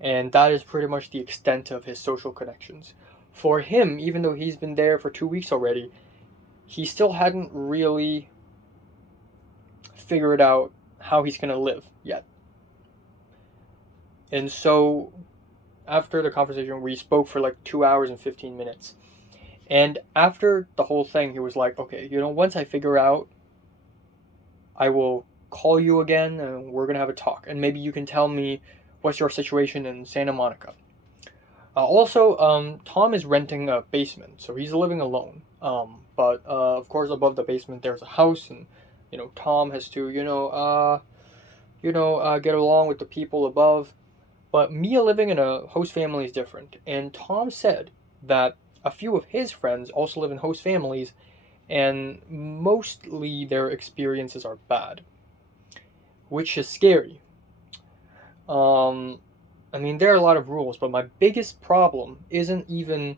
and that is pretty much the extent of his social connections. For him, even though he's been there for 2 weeks already, he still hadn't really figured out how he's going to live yet. And so after the conversation, we spoke for like 2 hours and 15 minutes. And after the whole thing, he was like, okay, once I figure out, I will call you again and we're going to have a talk. And maybe you can tell me what's your situation in Santa Monica. Also, Tom is renting a basement, so he's living alone. But of course, above the basement, there's a house, and Tom has to, get along with the people above. But Mia living in a host family is different, and Tom said that a few of his friends also live in host families, and mostly their experiences are bad, which is scary. I mean, there are a lot of rules, but my biggest problem isn't even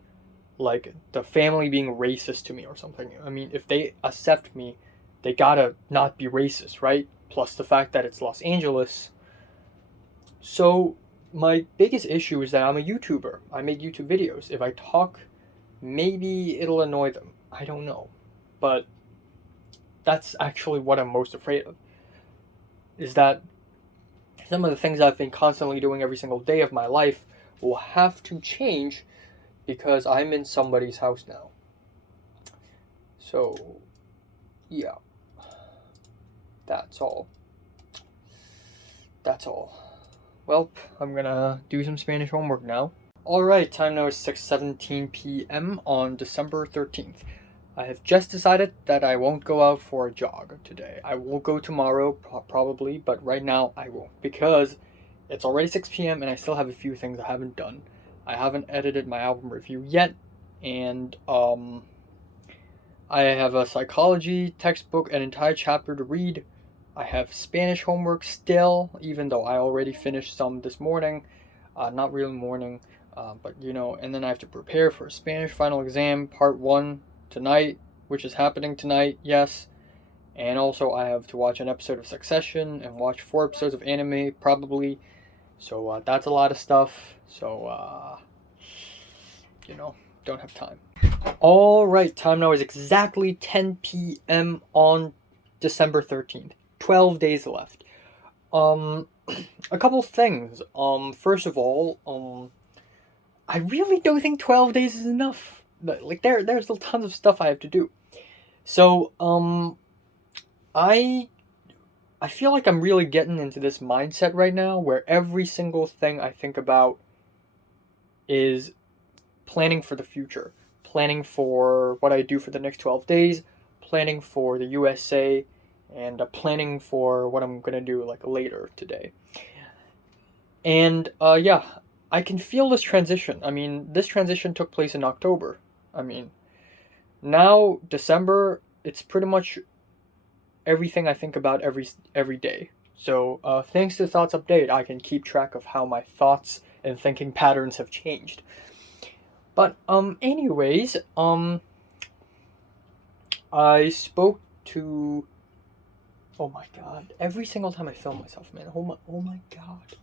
like the family being racist to me or something. I mean, if they accept me, they gotta not be racist, right? Plus the fact that it's Los Angeles. So, my biggest issue is that I'm a YouTuber. I make YouTube videos. If I talk, maybe it'll annoy them. I don't know. But that's actually what I'm most afraid of. Is that some of the things I've been constantly doing every single day of my life will have to change because I'm in somebody's house now. So, yeah. That's all. Well, I'm gonna do some Spanish homework now. Alright, time now is 6:17 p.m. on December 13th. I have just decided that I won't go out for a jog today. I will go tomorrow, probably, but right now I won't because it's already 6 p.m. and I still have a few things I haven't done. I haven't edited my album review yet, and I have a psychology textbook, an entire chapter to read. I have Spanish homework still, even though I already finished some this morning. Not really morning, but and then I have to prepare for a Spanish final exam, part 1, tonight, which is happening tonight, yes. And also I have to watch an episode of Succession and watch 4 episodes of anime, probably. So that's a lot of stuff. So, don't have time. Alright, time now is exactly 10 p.m. on December 13th. 12 days left. A couple things. First of all, I really don't think 12 days is enough. Like, there's still tons of stuff I have to do. So, I feel like I'm really getting into this mindset right now where every single thing I think about is planning for the future, planning for what I do for the next 12 days, planning for the USA, and planning for what I'm gonna do like later today. And yeah, I can feel this transition. I mean, this transition took place in October. I mean, now December, it's pretty much everything I think about every day. So thanks to Thoughts Update, I can keep track of how my thoughts and thinking patterns have changed. But anyways, I spoke to. Oh my god! Every single time I film myself, man. Oh my god.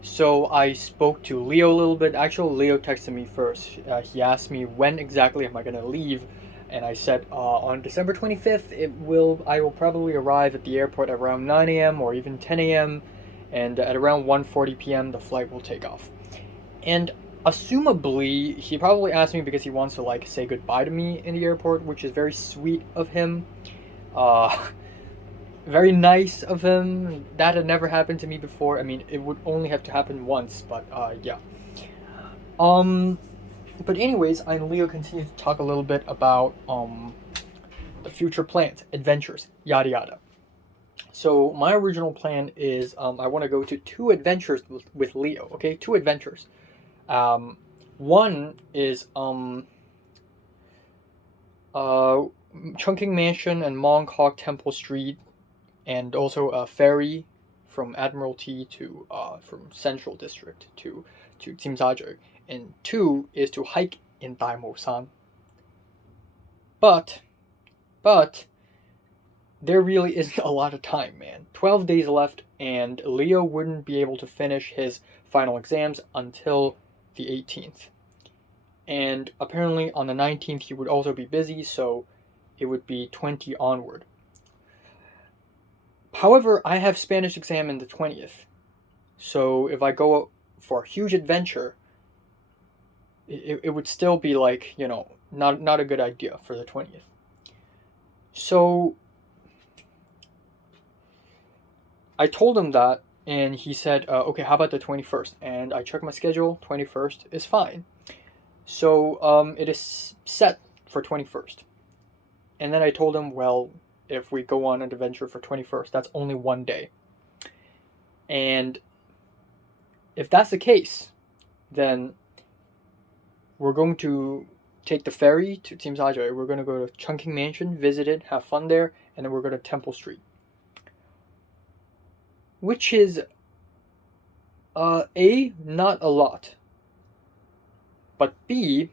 So I spoke to Leo a little bit. Actually, Leo texted me first. He asked me when exactly am I gonna leave, and I said on December 25th I will probably arrive at the airport at around 9 a.m. or even 10 a.m. and at around 1:40 p.m. the flight will take off. And assumably he probably asked me because he wants to like say goodbye to me in the airport, which is very sweet of him. Very nice of him. That had never happened to me before. I mean, it would only have to happen once, but yeah. But anyways, I and Leo continue to talk a little bit about the future plans, adventures, yada yada. So my original plan is I want to go to 2 adventures with Leo. Okay, 2 adventures. One is Chungking Mansion and Mongkok Temple Street, and also a ferry from Admiralty to from Central District to Tsimsha. And 2 is to hike in Daimosan. But there really isn't a lot of time, man. 12 days left, and Leo wouldn't be able to finish his final exams until the 18th. And apparently on the 19th he would also be busy, so it would be 20 onward. However, I have Spanish exam in the 20th. So if I go for a huge adventure, it would still be like, you know, not a good idea for the 20th. So I told him that, and he said, okay, how about the 21st? And I checked my schedule, 21st is fine. So it is set for 21st. And then I told him, well, if we go on an adventure for 21st, that's only 1 day. And if that's the case, then we're going to take the ferry to Tsimsha. We're going to go to Chungking Mansion, visit it, have fun there, and then we're going to Temple Street. Which is, A, not a lot. But B,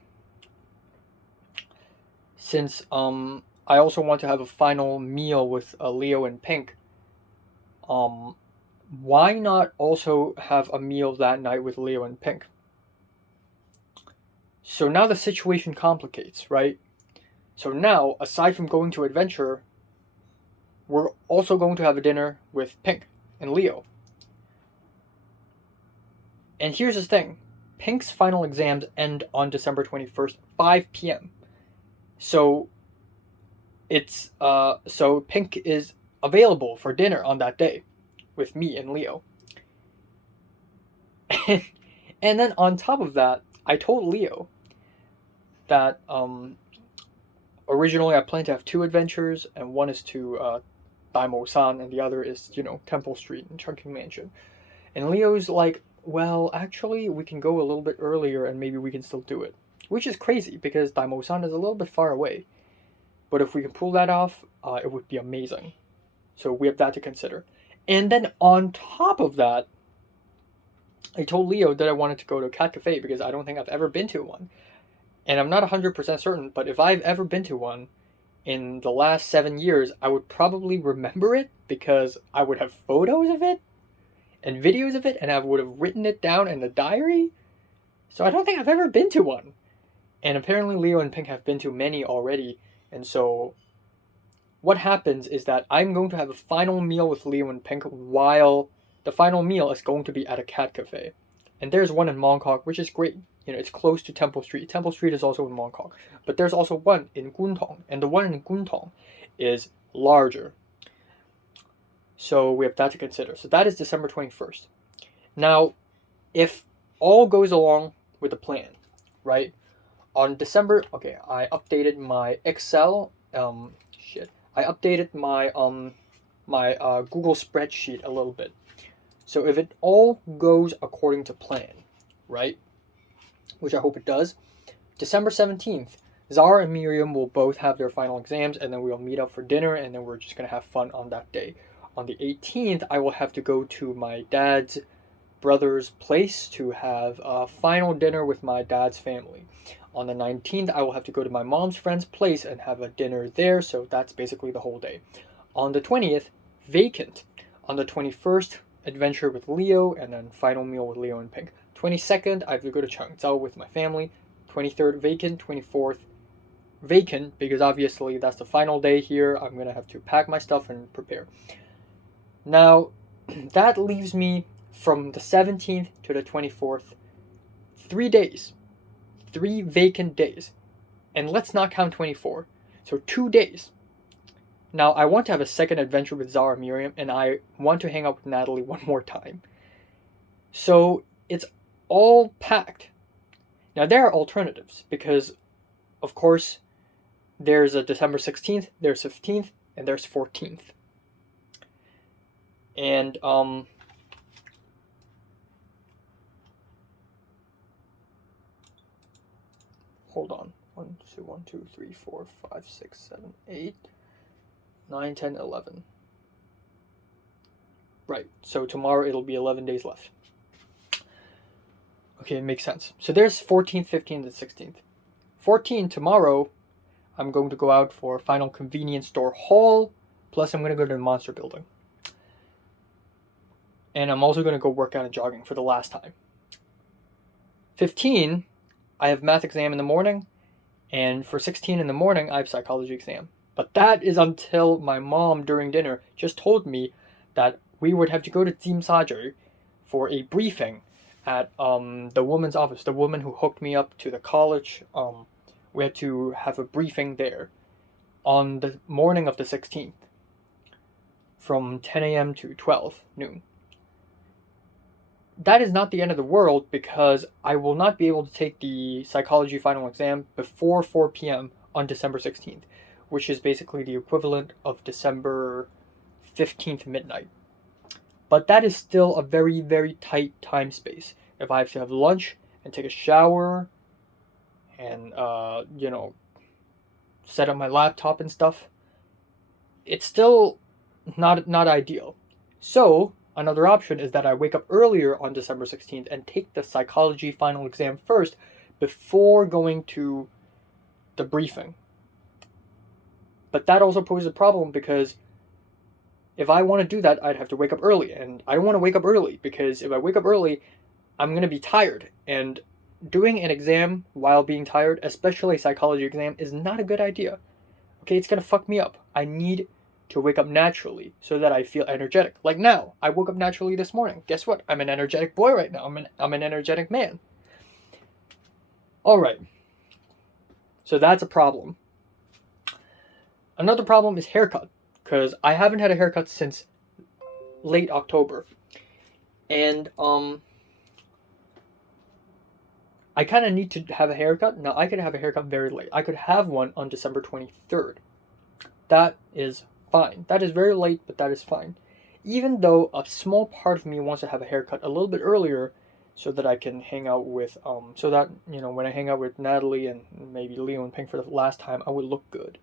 since I also want to have a final meal with Leo and Pink, why not also have a meal that night with Leo and Pink? So now the situation complicates, right? So now, aside from going to adventure, we're also going to have a dinner with Pink and Leo. And here's the thing. Pink's final exams end on December 21st, 5 p.m. So it's so Pink is available for dinner on that day with me and Leo. And then on top of that, I told Leo that originally I planned to have 2 adventures, and one is to Daimosan and the other is, you know, Temple Street and Chungking Mansion. And Leo's like, well, actually, we can go a little bit earlier and maybe we can still do it. Which is crazy because Daimosan is a little bit far away. But if we can pull that off, it would be amazing. So we have that to consider. And then on top of that, I told Leo that I wanted to go to a cat cafe because I don't think I've ever been to one. And I'm not 100% certain, but if I've ever been to one in the last 7 years, I would probably remember it because I would have photos of it and videos of it, and I would have written it down in the diary. So I don't think I've ever been to one. And apparently Leo and Pink have been to many already. And so what happens is that I'm going to have a final meal with Leo and Pink, while the final meal is going to be at a cat cafe. And there's one in Mongkok, which is great. It's close to Temple Street. Temple Street is also in Mongkok. But there's also one in Guntong. And the one in Guntong is larger. So we have that to consider. So that is December 21st. Now, if all goes along with the plan, right? On December, okay, I updated my Excel. I updated my Google spreadsheet a little bit. So if it all goes according to plan, right? Which I hope it does. December 17th, Zara and Miriam will both have their final exams, and then we'll meet up for dinner, and then we're just gonna have fun on that day. On the 18th, I will have to go to my dad's brother's place to have a final dinner with my dad's family. On the 19th, I will have to go to my mom's friend's place and have a dinner there, so that's basically the whole day. On the 20th, vacant. On the 21st, adventure with Leo, and then final meal with Leo and Pink. 22nd, I have to go to Changzhou with my family. 23rd, vacant. 24th, vacant, because obviously that's the final day here. I'm going to have to pack my stuff and prepare. Now, that leaves me from the 17th to the 24th, 3 days. 3 vacant days. And let's not count 24. So 2 days. Now, I want to have a second adventure with Zara and Miriam, and I want to hang out with Natalie one more time. So it's all packed. Now, there are alternatives, because, of course, there's a December 16th, there's 15th, and there's 14th. And, hold on. 1, 2, 3, 4, 5, 6, 7, 8, 9, 10, 11. Right, so tomorrow it'll be 11 days left. Okay, it makes sense. So there's 14th, 15th, and 16th. 14, tomorrow, I'm going to go out for a final convenience store haul, plus I'm going to go to the Monster Building. And I'm also going to go work out and jogging for the last time. 15, I have math exam in the morning, and for 16 in the morning, I have psychology exam. But that is until my mom, during dinner, just told me that we would have to go to Jimsaji for a briefing at the woman's office, the woman who hooked me up to the college. We had to have a briefing there on the morning of the 16th from 10 a.m. to 12 noon. That is not the end of the world, because I will not be able to take the psychology final exam before 4 p.m. on December 16th, which is basically the equivalent of December 15th midnight. But that is still a very, very tight time space. If I have to have lunch and take a shower and, set up my laptop and stuff, it's still not ideal. So, another option is that I wake up earlier on December 16th and take the psychology final exam first before going to the briefing. But that also poses a problem, because if I want to do that, I'd have to wake up early. And I don't want to wake up early, because if I wake up early, I'm going to be tired. And doing an exam while being tired, especially a psychology exam, is not a good idea. Okay, it's going to fuck me up. I need to wake up naturally so that I feel energetic. Like now, I woke up naturally this morning. Guess what? I'm an energetic boy right now. I'm an energetic man. All right. So that's a problem. Another problem is haircut, because I haven't had a haircut since late October. And I kind of need to have a haircut. Now, I could have a haircut very late. I could have one on December 23rd. That is fine. That is very late, but that is fine. Even though a small part of me wants to have a haircut a little bit earlier, so that I can hang out with, so that, when I hang out with Natalie and maybe Leo and Pink for the last time, I would look good.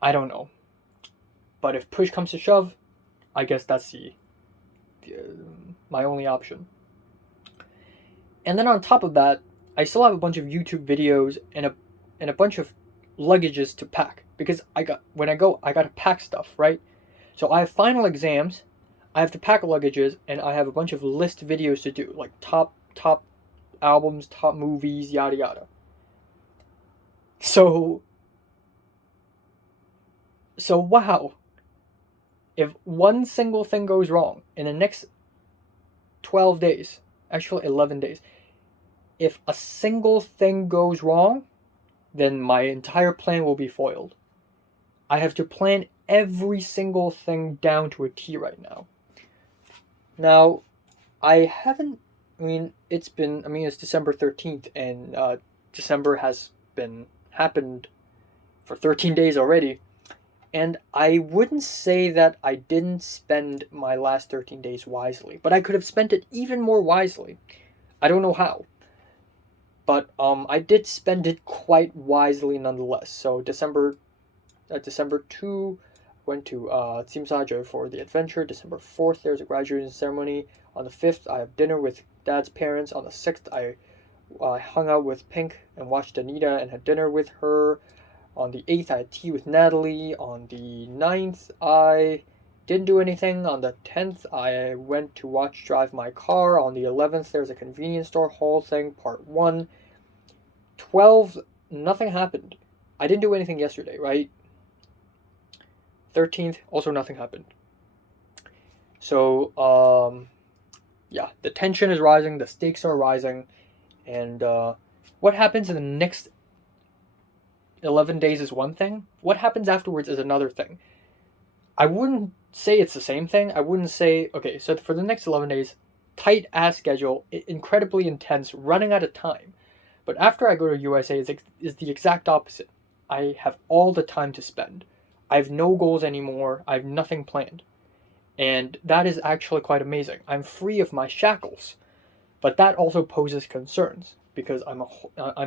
I don't know. But if push comes to shove, I guess that's my only option. And then on top of that, I still have a bunch of YouTube videos and a bunch of luggages to pack, because I gotta pack stuff, right? So I have final exams, I have to pack luggages, and I have a bunch of list videos to do, like top albums, top movies, yada yada. So wow, if one single thing goes wrong in the next 12 days, actually 11 days, if a single thing goes wrong, then my entire plan will be foiled. I have to plan every single thing down to a T right now. Now, I haven't. It's December 13th, and December has been happened for 13 days already. And I wouldn't say that I didn't spend my last 13 days wisely, but I could have spent it even more wisely. I don't know how. But I did spend it quite wisely nonetheless. So December 2, went to Tsimsajo for the adventure. December 4th, there's a graduation ceremony. On the 5th, I have dinner with Dad's parents. On the 6th, I hung out with Pink and watched Anita and had dinner with her. On the 8th, I had tea with Natalie. On the 9th, I didn't do anything. On the 10th, I went to drive my car. On the 11th, there's a convenience store haul thing, part 1. 12, nothing happened. I didn't do anything yesterday, right? 13th, also nothing happened. So, yeah, the tension is rising, the stakes are rising, and what happens in the next 11 days is one thing. What happens afterwards is another thing. I wouldn't say it's the same thing. I wouldn't say, okay, so for the next 11 days, tight ass schedule, incredibly intense, running out of time. But after I go to USA, it's the exact opposite. I have all the time to spend. I have no goals anymore. I have nothing planned. And that is actually quite amazing. I'm free of my shackles. But that also poses concerns because I'm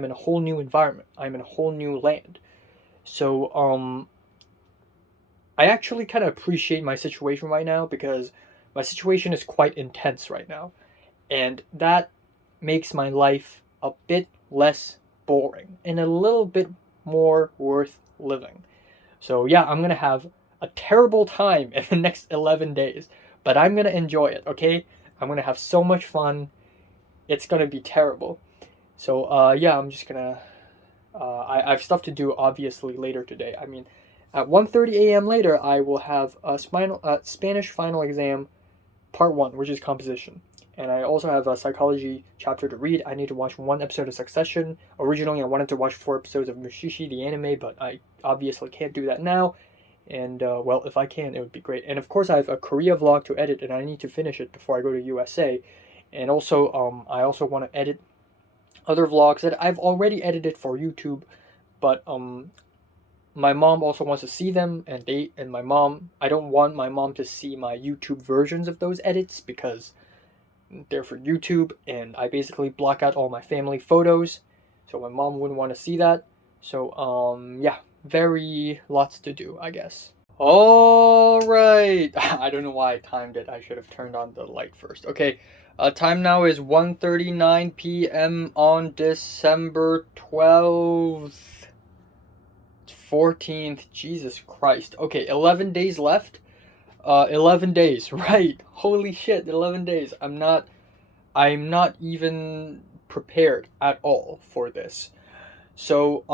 in a whole new environment. I'm in a whole new land. So I actually kind of appreciate my situation right now because my situation is quite intense right now. And that makes my life a bit less boring and a little bit more worth living. So yeah, I'm going to have a terrible time in the next 11 days, but I'm going to enjoy it, okay? I'm going to have so much fun. It's going to be terrible. So yeah, I'm just going to I have stuff to do obviously later today. At 1:30 a.m. later, I will have a Spanish final exam part 1, which is composition. And I also have a psychology chapter to read. I need to watch 1 episode of Succession. Originally, I wanted to watch 4 episodes of Mushishi, the anime, but I obviously can't do that now. And, well, if I can, it would be great. And, of course, I have a Korea vlog to edit, and I need to finish it before I go to USA. And also, I also want to edit other vlogs that I've already edited for YouTube, but, my mom also wants to see them, and I don't want my mom to see my YouTube versions of those edits because they're for YouTube, and I basically block out all my family photos, so my mom wouldn't want to see that. So, yeah, very lots to do, I guess. Alright, I don't know why I timed it. I should have turned on the light first. Okay, time now is 1:39 p.m. on December 12th. 14th, Jesus Christ. Okay, 11 days left. 11 days, right. Holy shit, 11 days. I'm not even prepared at all for this. So,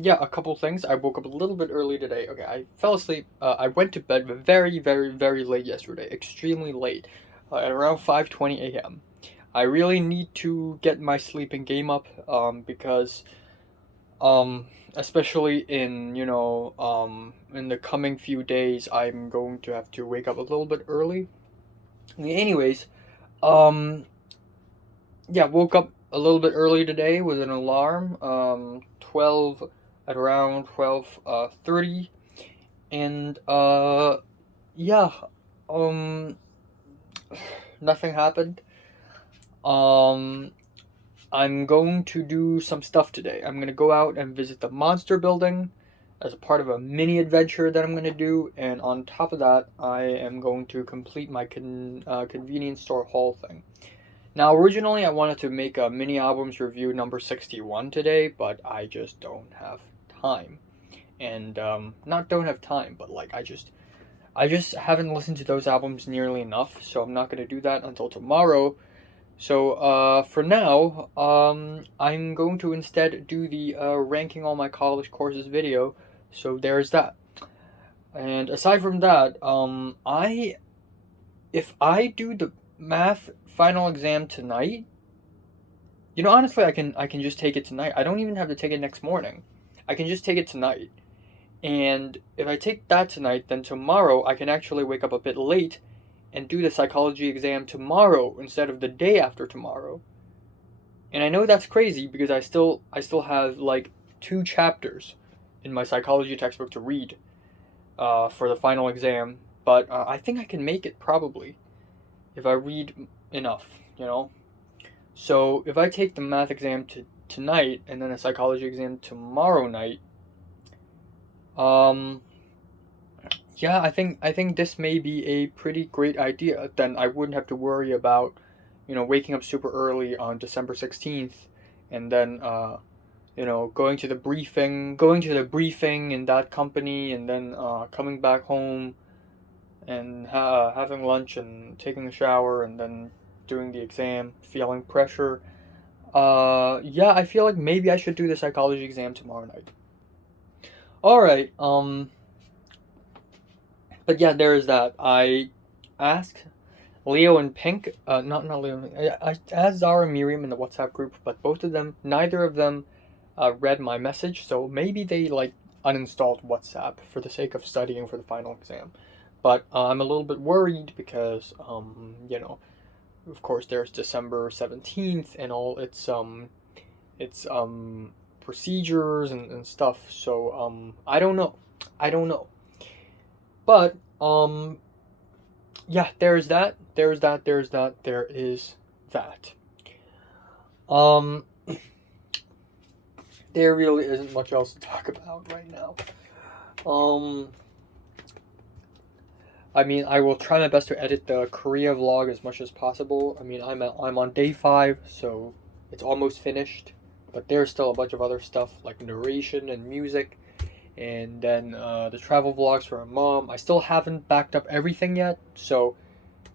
yeah, a couple things. I woke up a little bit early today. Okay, I fell asleep. I went to bed very, very, very late yesterday. Extremely late. At around 5:20 a.m. I really need to get my sleeping game up, because, especially in in the coming few days, I'm going to have to wake up a little bit early. Anyways, yeah, woke up a little bit early today with an alarm. 12 at around 12:30, and yeah, nothing happened. I'm going to do some stuff today. I'm going to go out and visit the monster building as a part of a mini adventure that I'm going to do. And on top of that, I am going to complete my convenience store haul thing. Now, originally, I wanted to make a mini albums review number 61 today, but I just don't have time. And, not don't have time, but like, I just haven't listened to those albums nearly enough, so I'm not going to do that until tomorrow. So for now, I'm going to instead do the ranking all my college courses video. So there's that. And aside from that, if I do the math final exam tonight, honestly, I can just take it tonight. I don't even have to take it next morning. I can just take it tonight. And if I take that tonight, then tomorrow I can actually wake up a bit late and do the psychology exam tomorrow instead of the day after tomorrow. And I know that's crazy because I still have like 2 chapters in my psychology textbook to read for the final exam, but I think I can make it probably if I read enough. So if I take the math exam tonight and then a psychology exam tomorrow night, yeah, I think this may be a pretty great idea. Then I wouldn't have to worry about, waking up super early on December 16th and then going to the briefing in that company and then coming back home and having lunch and taking a shower and then doing the exam, feeling pressure. Yeah, I feel like maybe I should do the psychology exam tomorrow night. Alright, but yeah, there's that. I asked Leo and Pink, not Leo, I asked Zara and Miriam in the WhatsApp group, but neither of them read my message, so maybe they uninstalled WhatsApp for the sake of studying for the final exam. But I'm a little bit worried because, of course, there's December 17th and all its procedures and stuff. So I don't know. But yeah, there is that. There is that. There really isn't much else to talk about right now. I mean, I will try my best to edit the Korea vlog as much as possible. I mean, I'm on day 5, so it's almost finished. But there's still a bunch of other stuff like narration and music, and then the travel vlogs for my mom. I still haven't backed up everything yet, so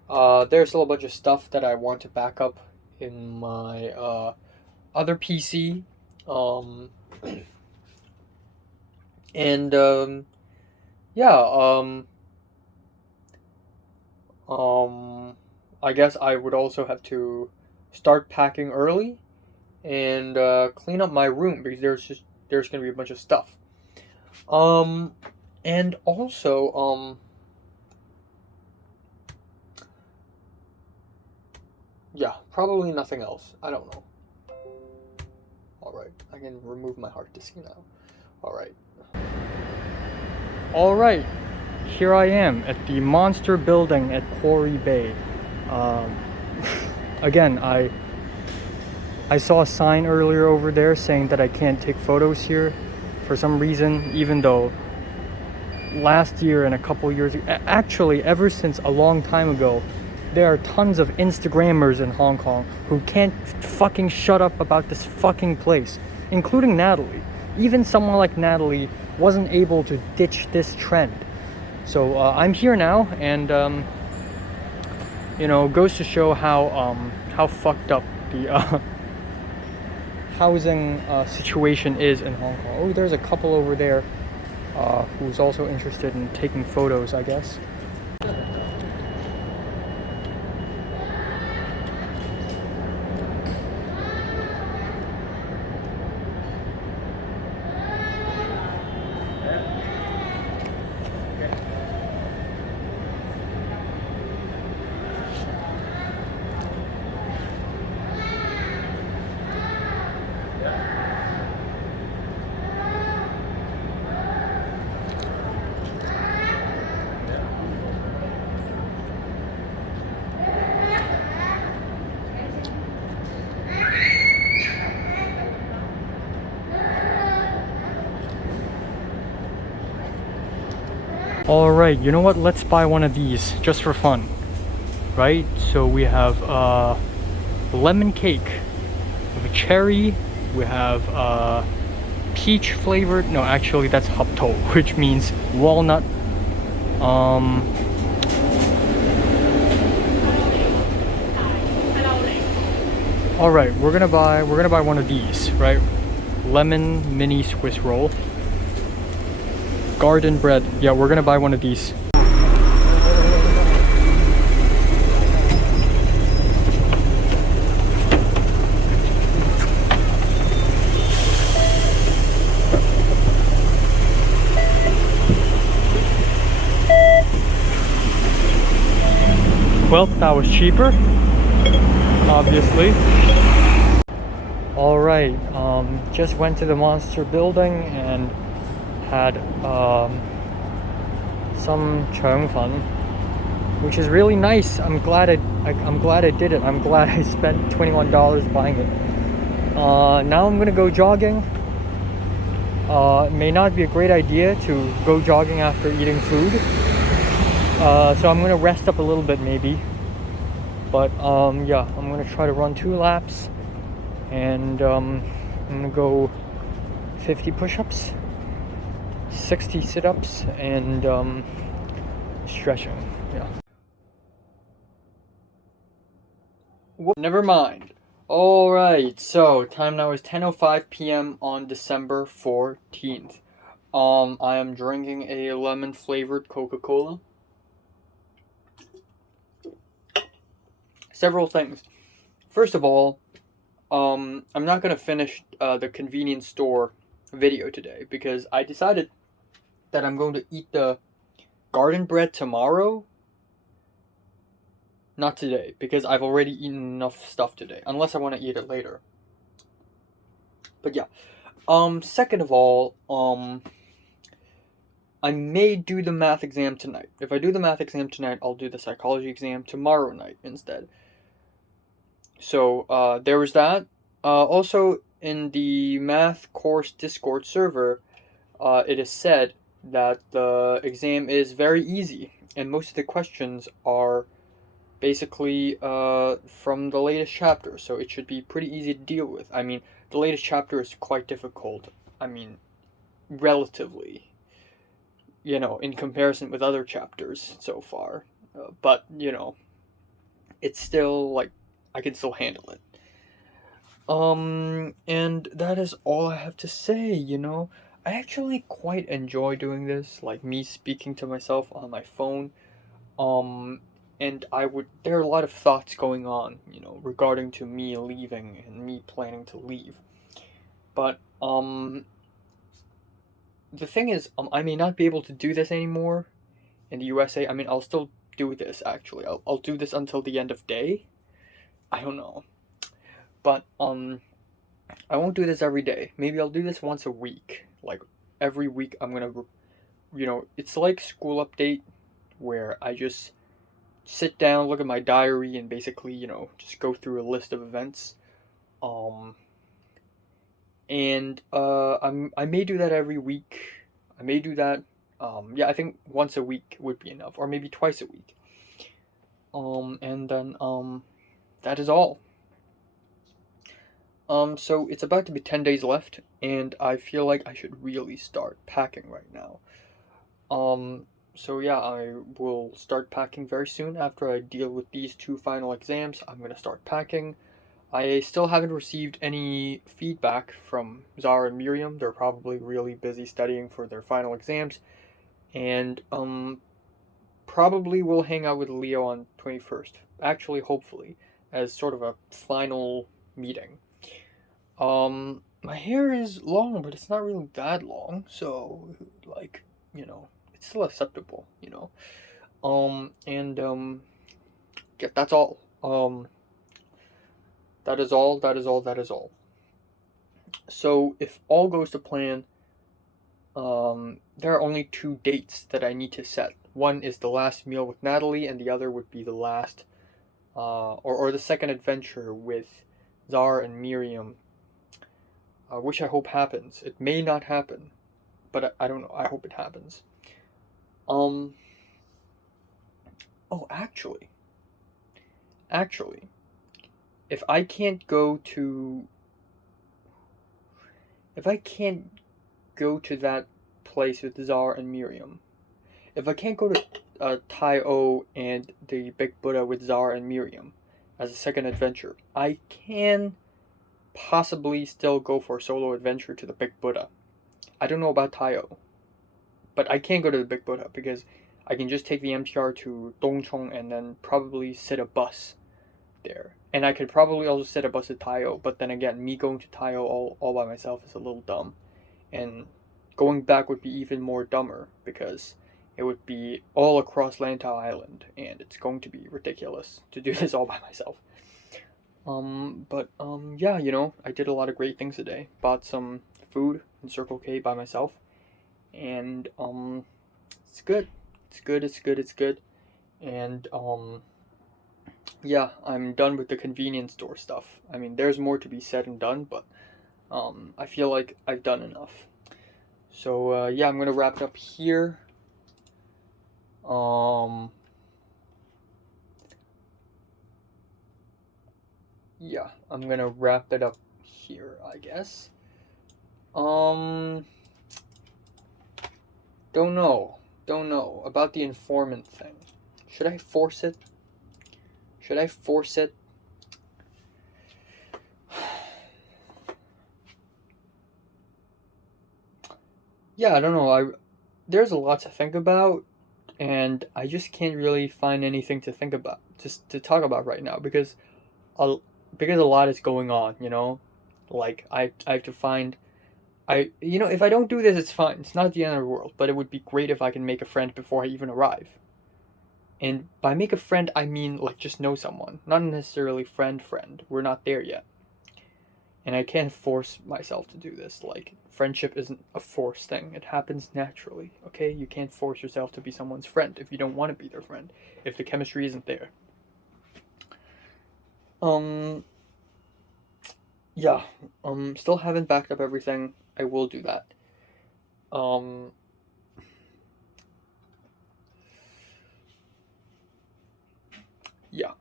there's still a bunch of stuff that I want to back up in my other PC. And yeah. I guess I would also have to start packing early and clean up my room because there's gonna be a bunch of stuff. And also yeah, probably nothing else. I don't know. Alright, I can remove my hard disk now. Alright, here I am at the monster building at Quarry Bay. Again, I saw a sign earlier over there saying that I can't take photos here for some reason, even though last year and a couple years ago, actually ever since a long time ago, there are tons of Instagrammers in Hong Kong who can't fucking shut up about this fucking place, including Natalie. Even someone like Natalie wasn't able to ditch this trend. So I'm here now, and goes to show how fucked up the housing situation is in Hong Kong. Oh, there's a couple over there who's also interested in taking photos, I guess. Alright, you know what? Let's buy one of these just for fun. Right? So we have lemon cake. We have a cherry. We have peach flavored. No, actually that's hapto, which means walnut. All right, we're gonna buy one of these, right? Lemon mini Swiss roll. Garden bread. Yeah, we're gonna buy one of these. Well, that was cheaper, obviously. All right, just went to the monster building and had some Chong Fun, which is really nice. I'm glad I did it. I'm glad I spent $21 buying it. Now I'm gonna go jogging. It may not be a great idea to go jogging after eating food. So I'm gonna rest up a little bit maybe. But yeah, I'm gonna try to run 2 laps, and I'm gonna go 50 push-ups, 60 sit-ups, and stretching. Yeah. Never mind. Alright, so time now is 10:05 p.m. on December 14th. I am drinking a lemon flavored Coca-Cola. Several things. First of all, I'm not gonna finish the convenience store video today because I decided that I'm going to eat the garden bread tomorrow. Not today, because I've already eaten enough stuff today, unless I want to eat it later. But yeah. Second of all, I may do the math exam tonight. If I do the math exam tonight, I'll do the psychology exam tomorrow night instead. So, there was that. Also, in the math course Discord server, it is said that the exam is very easy, and most of the questions are basically from the latest chapter, so it should be pretty easy to deal with. I mean, the latest chapter is quite difficult. I mean, relatively, in comparison with other chapters so far. But, it's still, like, I can still handle it. And that is all I have to say, I actually quite enjoy doing this, like me speaking to myself on my phone. And there are a lot of thoughts going on, regarding to me leaving and me planning to leave. But, the thing is, I may not be able to do this anymore in the USA. I mean, I'll still do this, actually. I'll do this until the end of day. I don't know. But, I won't do this every day. Maybe I'll do this once a week. Like, every week I'm gonna, it's like school update, where I just sit down, look at my diary, and basically, just go through a list of events. I may do that every week. I may do that. Yeah, I think once a week would be enough, or maybe twice a week. And then that is all. So it's about to be 10 days left, and I feel like I should really start packing right now. So yeah, I will start packing very soon after I deal with these 2 final exams. I'm gonna start packing. I still haven't received any feedback from Zara and Miriam. They're probably really busy studying for their final exams. And, probably will hang out with Leo on 21st. Actually, hopefully, as sort of a final meeting. My hair is long, but it's not really that long, so, like, it's still acceptable, yeah, that's all. That is all. So, if all goes to plan, there are only 2 dates that I need to set. One is the last meal with Natalie, and the other would be the last, or the second adventure with Zara and Miriam, which I hope happens. It may not happen, but I don't know. I hope it happens. Oh, actually, if I can't go to that place with Zara and Miriam, if I can't go to Tai O and the Big Buddha with Zara and Miriam, as a second adventure. I can possibly still go for a solo adventure to the Big Buddha. I don't know about Tayo, but I can't go to the Big Buddha because I can just take the MTR to Dongchong and then probably sit a bus there. And I could probably also sit a bus to Tayo, but then again, me going to Tayo all by myself is a little dumb. And going back would be even more dumber because it would be all across Lantau Island, and it's going to be ridiculous to do this all by myself. Yeah, I did a lot of great things today. Bought some food in Circle K by myself, and it's good. It's good. And yeah, I'm done with the convenience store stuff. I mean, there's more to be said and done, but I feel like I've done enough. So yeah, I'm gonna wrap it up here. Yeah, I'm gonna wrap it up here, I guess. Don't know about the informant thing. Should I force it? Yeah, I don't know. There's a lot to think about, and I just can't really find anything to think about, just to talk about right now because a lot is going on. Like I have to find. If I don't do this, it's fine. It's not the end of the world. But it would be great if I can make a friend before I even arrive. And by make a friend, I mean like just know someone, not necessarily friend. We're not there yet. And I can't force myself to do this. Like, friendship isn't a forced thing. It happens naturally, okay? You can't force yourself to be someone's friend if you don't want to be their friend, if the chemistry isn't there. Yeah. Still haven't backed up everything. I will do that. Yeah.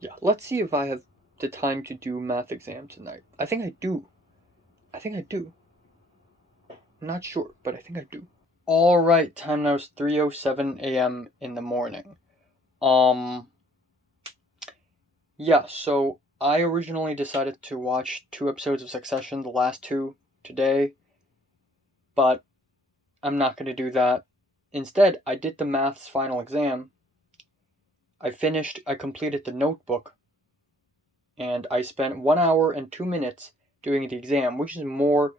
Yeah, let's see if I have the time to do math exam tonight. I think I do. I'm not sure, but I think I do. Alright, time now is 3:07 a.m. in the morning. Yeah, so I originally decided to watch 2 episodes of Succession, the last 2, today, but I'm not going to do that. Instead, I did the maths final exam. I completed the notebook, and I spent 1 hour and 2 minutes doing the exam, which is more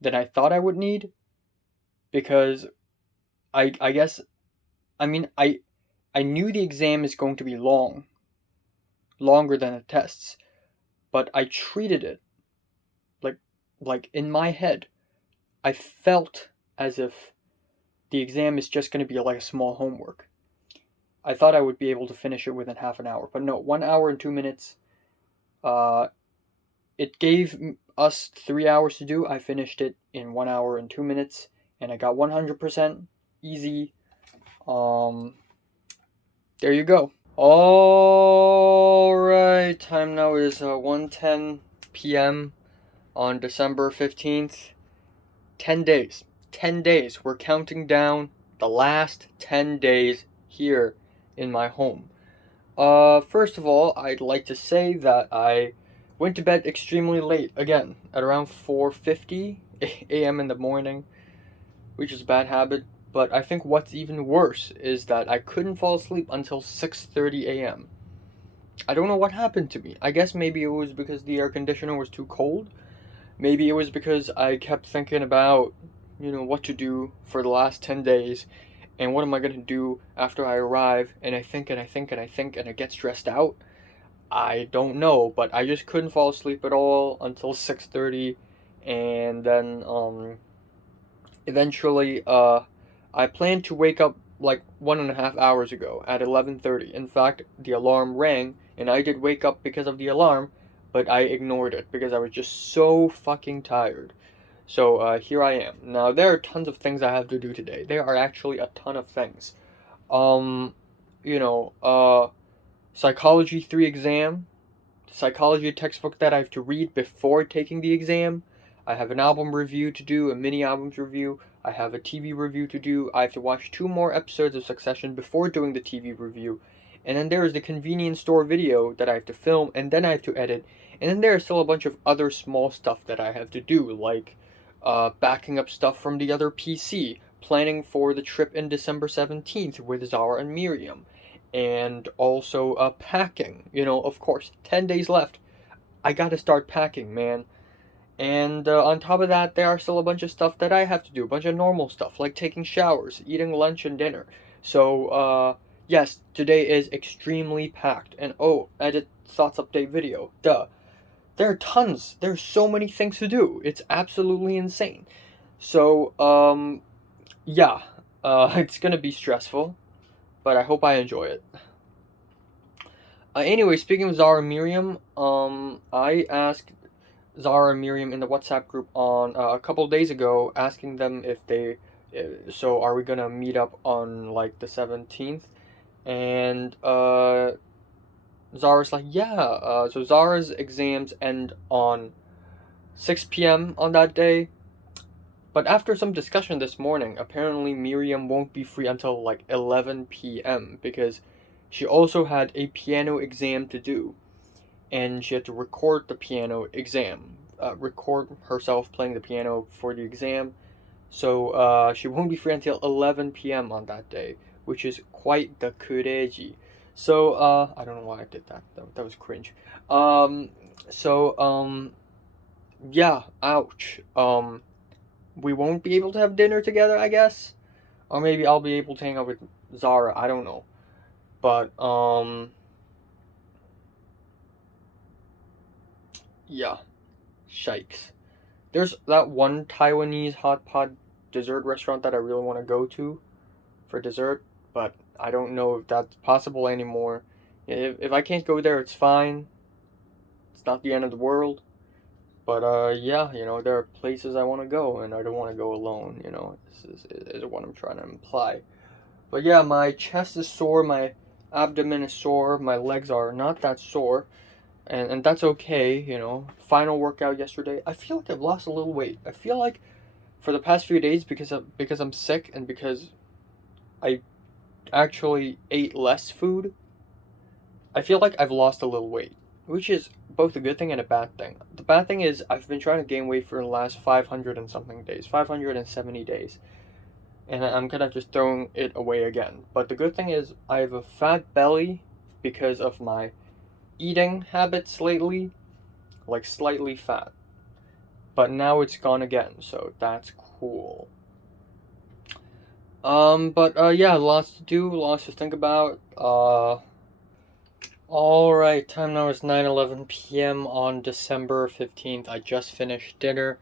than I thought I would need, because I guess, I mean, I knew the exam is going to be longer than the tests, but I treated it like in my head, I felt as if the exam is just going to be like a small homework. I thought I would be able to finish it within half an hour, but no, 1 hour and 2 minutes. It gave us 3 hours to do. I finished it in 1 hour and 2 minutes, and I got 100% easy. There you go. Alright, time now is 1:10 p.m. on December 15th. 10 days. 10 days. We're counting down the last 10 days here in my home. First of all, I'd like to say that I went to bed extremely late, again, at around 4:50 a.m. in the morning, which is a bad habit. But I think what's even worse is that I couldn't fall asleep until 6:30 a.m. I don't know what happened to me. I guess maybe it was because the air conditioner was too cold. Maybe it was because I kept thinking about, what to do for the last 10 days and what am I going to do after I arrive, and I think and I get stressed out. I don't know, but I just couldn't fall asleep at all until 6:30, and then eventually I planned to wake up like 1.5 hours ago at 11:30. In fact, the alarm rang, and I did wake up because of the alarm, but I ignored it because I was just so fucking tired. So here I am. Now there are tons of things I have to do today. There are actually a ton of things. You know, Psychology 3 exam, psychology textbook that I have to read before taking the exam. I have an album review to do, a mini albums review. I have a TV review to do. I have to watch 2 more episodes of Succession before doing the TV review. And then there is the convenience store video that I have to film, and then I have to edit. And then there is still a bunch of other small stuff that I have to do, like backing up stuff from the other PC, planning for the trip in December 17th with Zara and Miriam, and also packing. You know, of course, 10 days left. I gotta start packing, man. And on top of that, there are still a bunch of stuff that I have to do, a bunch of normal stuff, like taking showers, eating lunch and dinner. So, yes, today is extremely packed. And oh, edit thoughts update video. Duh. There are tons. There's so many things to do. It's absolutely insane. So, yeah, it's gonna be stressful, but I hope I enjoy it. Anyway, speaking of Zara and Miriam, I asked Zara and Miriam in the WhatsApp group on a couple days ago, asking them if they, so are we gonna meet up on like the 17th? And Zara's like, yeah. So Zara's exams end on 6 p.m. on that day. But after some discussion this morning, apparently Miriam won't be free until like 11 p.m. because she also had a piano exam to do. And she had to record the piano exam, record herself playing the piano for the exam. So she won't be free until 11 p.m. on that day, which is quite the kureji. So I don't know why I did that. That was cringe. Yeah, ouch. We won't be able to have dinner together, I guess, or maybe I'll be able to hang out with Zara. I don't know, but yeah, shikes. There's that one Taiwanese hot pot dessert restaurant that I really want to go to for dessert, but I don't know if that's possible anymore. If I can't go there, it's fine. It's not the end of the world. But yeah, you know, there are places I want to go, and I don't want to go alone. You know, this is what I'm trying to imply. But yeah, my chest is sore, my abdomen is sore, my legs are not that sore, and that's okay. You know, final workout yesterday. I feel like I've lost a little weight. I feel like for the past few days, because I'm sick and because I actually ate less food, I feel like I've lost a little weight, which is both a good thing and a bad thing. The bad thing is I've been trying to gain weight for the last 500 and something days, 570 days, and I'm kind of just throwing it away again. But the good thing is I have a fat belly because of my eating habits lately, like slightly fat. But now it's gone again, so that's cool. Yeah, lots to do, lots to think about. Alright, time now is 9:11 p.m. on December 15th. I just finished dinner.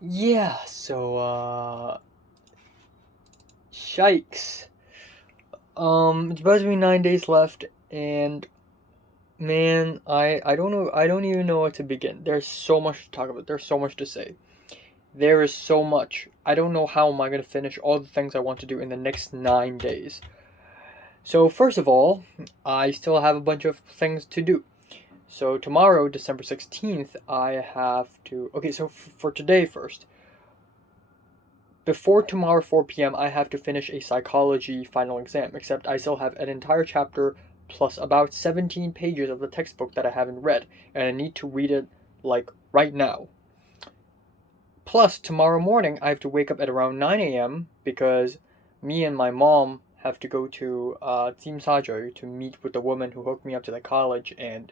Yeah, so, shikes. It's supposed to be 9 days left, and man, I don't know, I don't even know where to begin. There's so much to talk about, there's so much to say. There is so much. I don't know how am I gonna finish all the things I want to do in the next 9 days. So first of all, I still have a bunch of things to do. So tomorrow, December 16th, I have to... Okay, so for today first. Before tomorrow 4 p.m., I have to finish a psychology final exam, except I still have an entire chapter plus about 17 pages of the textbook that I haven't read, and I need to read it, like, right now. Plus, tomorrow morning, I have to wake up at around 9 a.m. because me and my mom have to go to Jimsajo to meet with the woman who hooked me up to the college and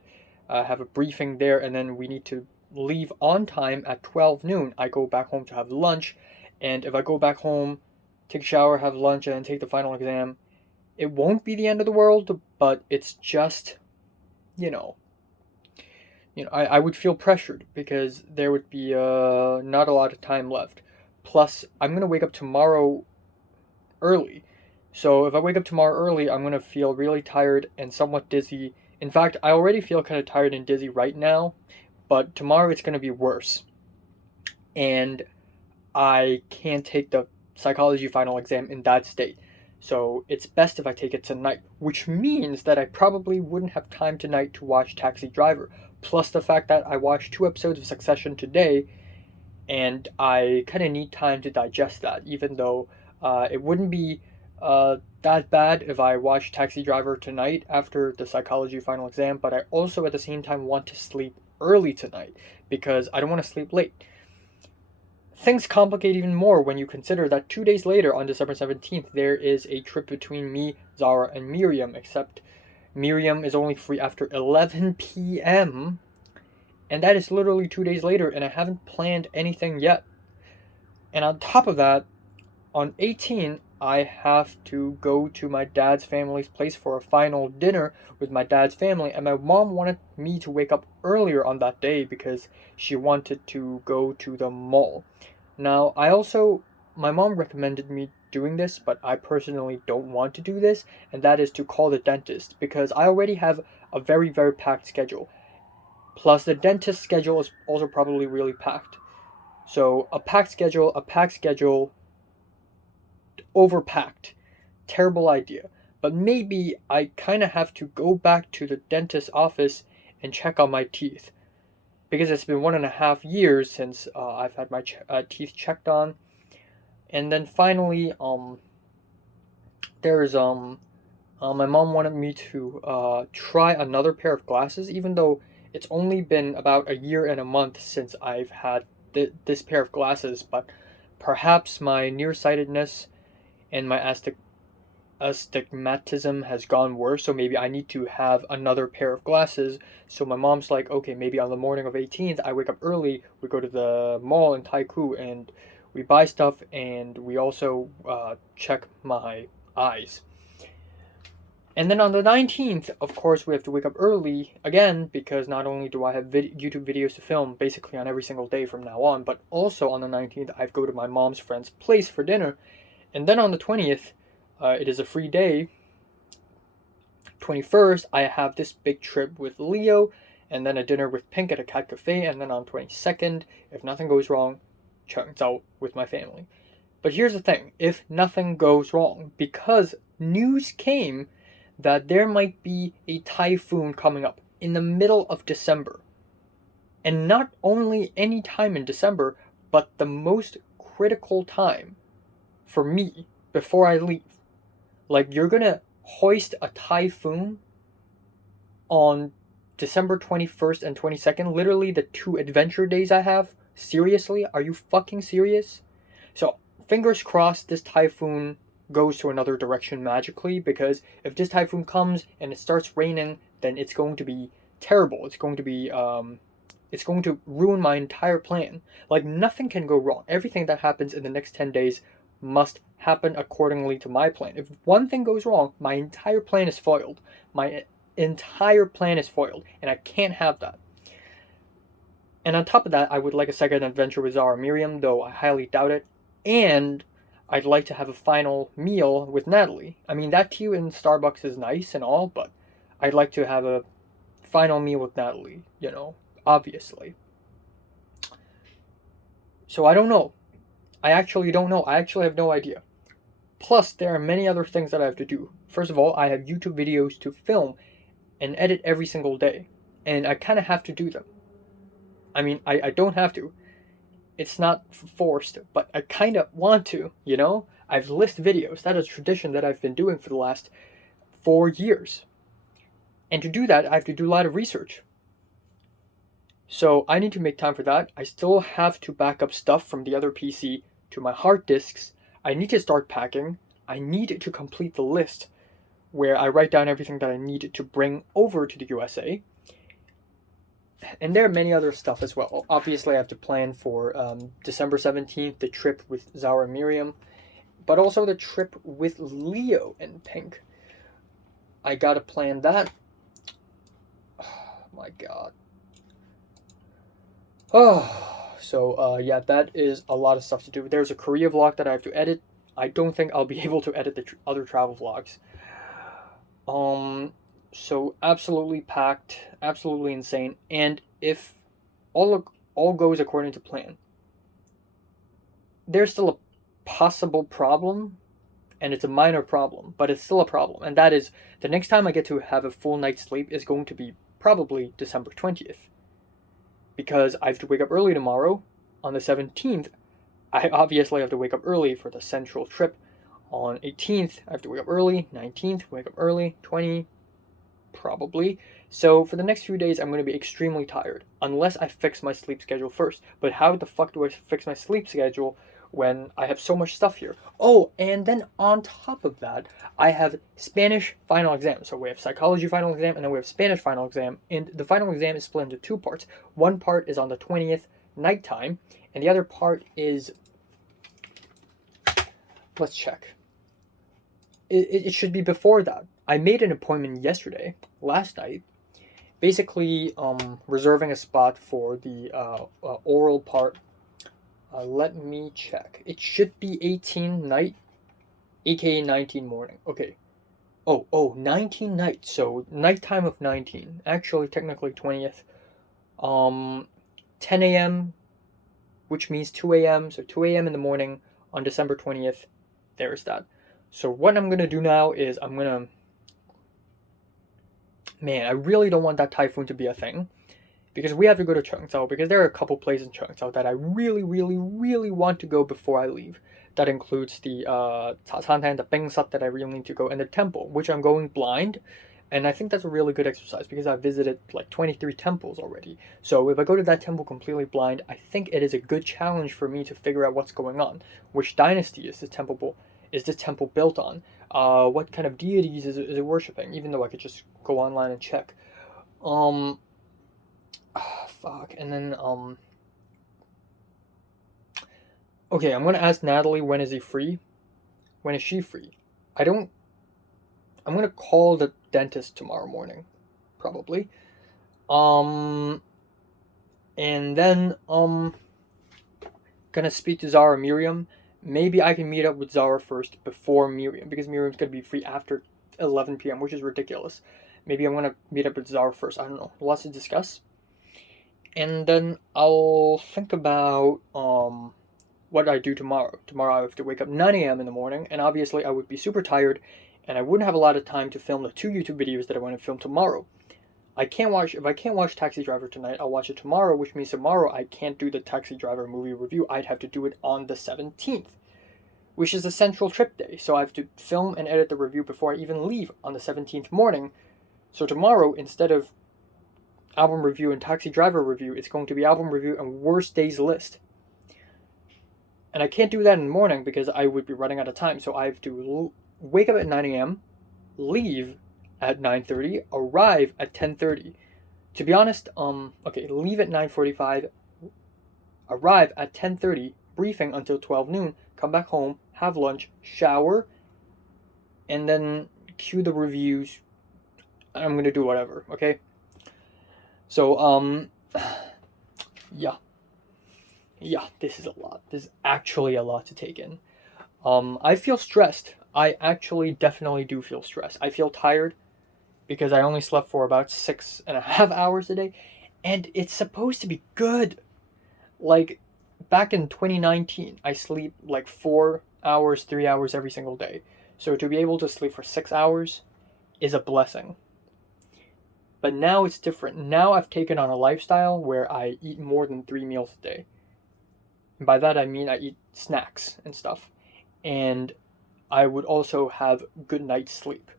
have a briefing there, and then we need to leave on time at 12 noon. I go back home to have lunch, and if I go back home, take a shower, have lunch, and then take the final exam, it won't be the end of the world, but it's just, you know, I would feel pressured because there would be not a lot of time left. Plus, I'm going to wake up tomorrow early. So if I wake up tomorrow early, I'm going to feel really tired and somewhat dizzy. In fact, I already feel kind of tired and dizzy right now, but tomorrow it's going to be worse. And I can't take the psychology final exam in that state. So it's best if I take it tonight, which means that I probably wouldn't have time tonight to watch Taxi Driver. Plus the fact that I watched 2 episodes of Succession today, and I kind of need time to digest that, even though it wouldn't be that bad if I watch Taxi Driver tonight after the psychology final exam, but I also at the same time want to sleep early tonight because I don't want to sleep late. Things complicate even more when you consider that 2 days later, on December 17th, there is a trip between me, Zara, and Miriam, except Miriam is only free after 11 p.m., and that is literally 2 days later, and I haven't planned anything yet. And on top of that, on 18, I have to go to my dad's family's place for a final dinner with my dad's family, and my mom wanted me to wake up earlier on that day because she wanted to go to the mall. Now, my mom recommended me doing this, but I personally don't want to do this, and that is to call the dentist because I already have a very, very packed schedule. Plus, the dentist schedule is also probably really packed. So, a packed schedule, overpacked. Terrible idea. But maybe I kind of have to go back to the dentist's office and check on my teeth. Because it's been 1.5 years since I've had my teeth checked on. And then finally, there's my mom wanted me to try another pair of glasses, even though it's only been about a year and a month since I've had this pair of glasses. But perhaps my nearsightedness and my astigmatism has gone worse, so maybe I need to have another pair of glasses. So my mom's like, okay, maybe on the morning of 18th, I wake up early, we go to the mall in Taikoo, and we buy stuff, and we also check my eyes. And then on the 19th, of course, we have to wake up early again, because not only do I have YouTube videos to film basically on every single day from now on, but also on the 19th, I go to my mom's friend's place for dinner. And then on the 20th, it is a free day. 21st, I have this big trip with Leo, and then a dinner with Pink at a cat cafe, and then on 22nd, if nothing goes wrong, Changzhou with my family. But here's the thing, if nothing goes wrong, because news came that there might be a typhoon coming up in the middle of December. And not only any time in December, but the most critical time for me before I leave. Like, you're gonna hoist a typhoon on December 21st and 22nd, literally the 2 adventure days I have? Seriously? Are you fucking serious? So, fingers crossed this typhoon goes to another direction magically, because if this typhoon comes and it starts raining, then it's going to be terrible. It's going to ruin my entire plan. Like, nothing can go wrong. Everything that happens in the next 10 days must happen accordingly to my plan. If one thing goes wrong, my entire plan is foiled. My entire plan is foiled, and I can't have that. And on top of that, I would like a second adventure with Zara Miriam, though I highly doubt it. And I'd like to have a final meal with Natalie. I mean, that tea in Starbucks is nice and all, but I'd like to have a final meal with Natalie, obviously. So I don't know. I actually don't know. I actually have no idea. Plus, there are many other things that I have to do. First of all, I have YouTube videos to film and edit every single day. And I kind of have to do them. I mean, I don't have to. It's not forced, but I kind of want to, I've listed videos. That is a tradition that I've been doing for the last 4 years. And to do that, I have to do a lot of research. So I need to make time for that. I still have to back up stuff from the other PC to my hard disks. I need to start packing. I need to complete the list where I write down everything that I need to bring over to the USA. And there are many other stuff as well. Obviously, I have to plan for December 17th, the trip with Zara and Miriam, but also the trip with Leo and Pink. I gotta plan that. Oh my god. Oh, so yeah, that is a lot of stuff to do. There's a Korea vlog that I have to edit. I don't think I'll be able to edit the other travel vlogs. So absolutely packed, absolutely insane. And if all goes according to plan, there's still a possible problem, and it's a minor problem, but it's still a problem. And that is, the next time I get to have a full night's sleep is going to be probably December 20th. Because I have to wake up early tomorrow. On the 17th, I obviously have to wake up early for the central trip. On 18th, I have to wake up early. 19th, wake up early. 20, probably. So for the next few days, I'm going to be extremely tired, unless I fix my sleep schedule first. But how the fuck do I fix my sleep schedule when I have so much stuff here? Oh, and then on top of that, I have Spanish final exam. So we have psychology final exam, and then we have Spanish final exam. And the final exam is split into two parts. One part is on the 20th nighttime, and the other part is, let's check. It should be before that. I made an appointment last night, basically reserving a spot for the oral part. Let me check. It should be 18 night, aka 19 morning. Okay. Oh, 19 night. So nighttime of 19. Actually, technically 20th. 10 a.m., which means 2 a.m. So 2 a.m. in the morning on December 20th. There's that. So what I'm gonna do now is man, I really don't want that typhoon to be a thing, because we have to go to Cheongso, because there are a couple places in Cheongso that I really, really, really want to go before I leave. That includes the Santan, the Bengsat that I really need to go, and the temple, which I'm going blind. And I think that's a really good exercise, because I've visited like 23 temples already. So if I go to that temple completely blind, I think it is a good challenge for me to figure out what's going on. Which dynasty is this temple built on? What kind of deities is it worshipping? Even though I could just go online and check. Fuck. And then okay, I'm gonna ask Natalie, when is he free? When is she free? I'm gonna call the dentist tomorrow morning, probably. And then gonna speak to Zara Miriam. Maybe I can meet up with Zara first before Miriam, because Miriam's gonna be free after 11 p.m., which is ridiculous. Maybe I'm gonna meet up with Zara first. I don't know. Lots to discuss. And then I'll think about what I do tomorrow. Tomorrow I have to wake up 9 a.m. in the morning, and obviously I would be super tired, and I wouldn't have a lot of time to film the 2 YouTube videos that I want to film tomorrow. If I can't watch Taxi Driver tonight, I'll watch it tomorrow, which means tomorrow I can't do the Taxi Driver movie review. I'd have to do it on the 17th, which is the central trip day. So I have to film and edit the review before I even leave on the 17th morning. So tomorrow, instead of album review and Taxi Driver review, it's going to be album review and worst days list. And I can't do that in the morning because I would be running out of time. So I have to wake up at 9 a.m., leave at 9:30, arrive at 10:30. To be honest, leave at 9:45, arrive at 10:30, briefing until 12 noon, come back home, have lunch, shower, and then cue the reviews. I'm gonna do whatever, okay? So, yeah, this is a lot. This is actually a lot to take in. I feel stressed. I actually definitely do feel stressed. I feel tired because I only slept for about 6.5 hours a day, and it's supposed to be good. Like, back in 2019, I sleep like 4 hours, 3 hours every single day. So to be able to sleep for 6 hours is a blessing. But now it's different. Now I've taken on a lifestyle where I eat more than 3 meals a day. And by that I mean I eat snacks and stuff. And I would also have good night's sleep.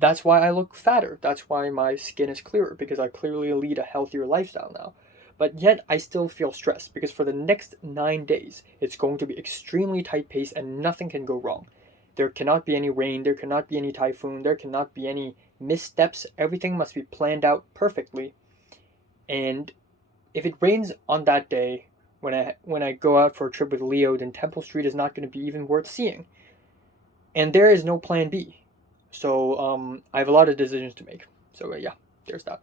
That's why I look fatter. That's why my skin is clearer, because I clearly lead a healthier lifestyle now. But yet I still feel stressed, because for the next 9 days, it's going to be extremely tight pace and nothing can go wrong. There cannot be any rain, there cannot be any typhoon, there cannot be any missteps. Everything must be planned out perfectly. And if it rains on that day, when I go out for a trip with Leo, then Temple Street is not going to be even worth seeing. And there is no plan B. So I have a lot of decisions to make. So yeah, there's that.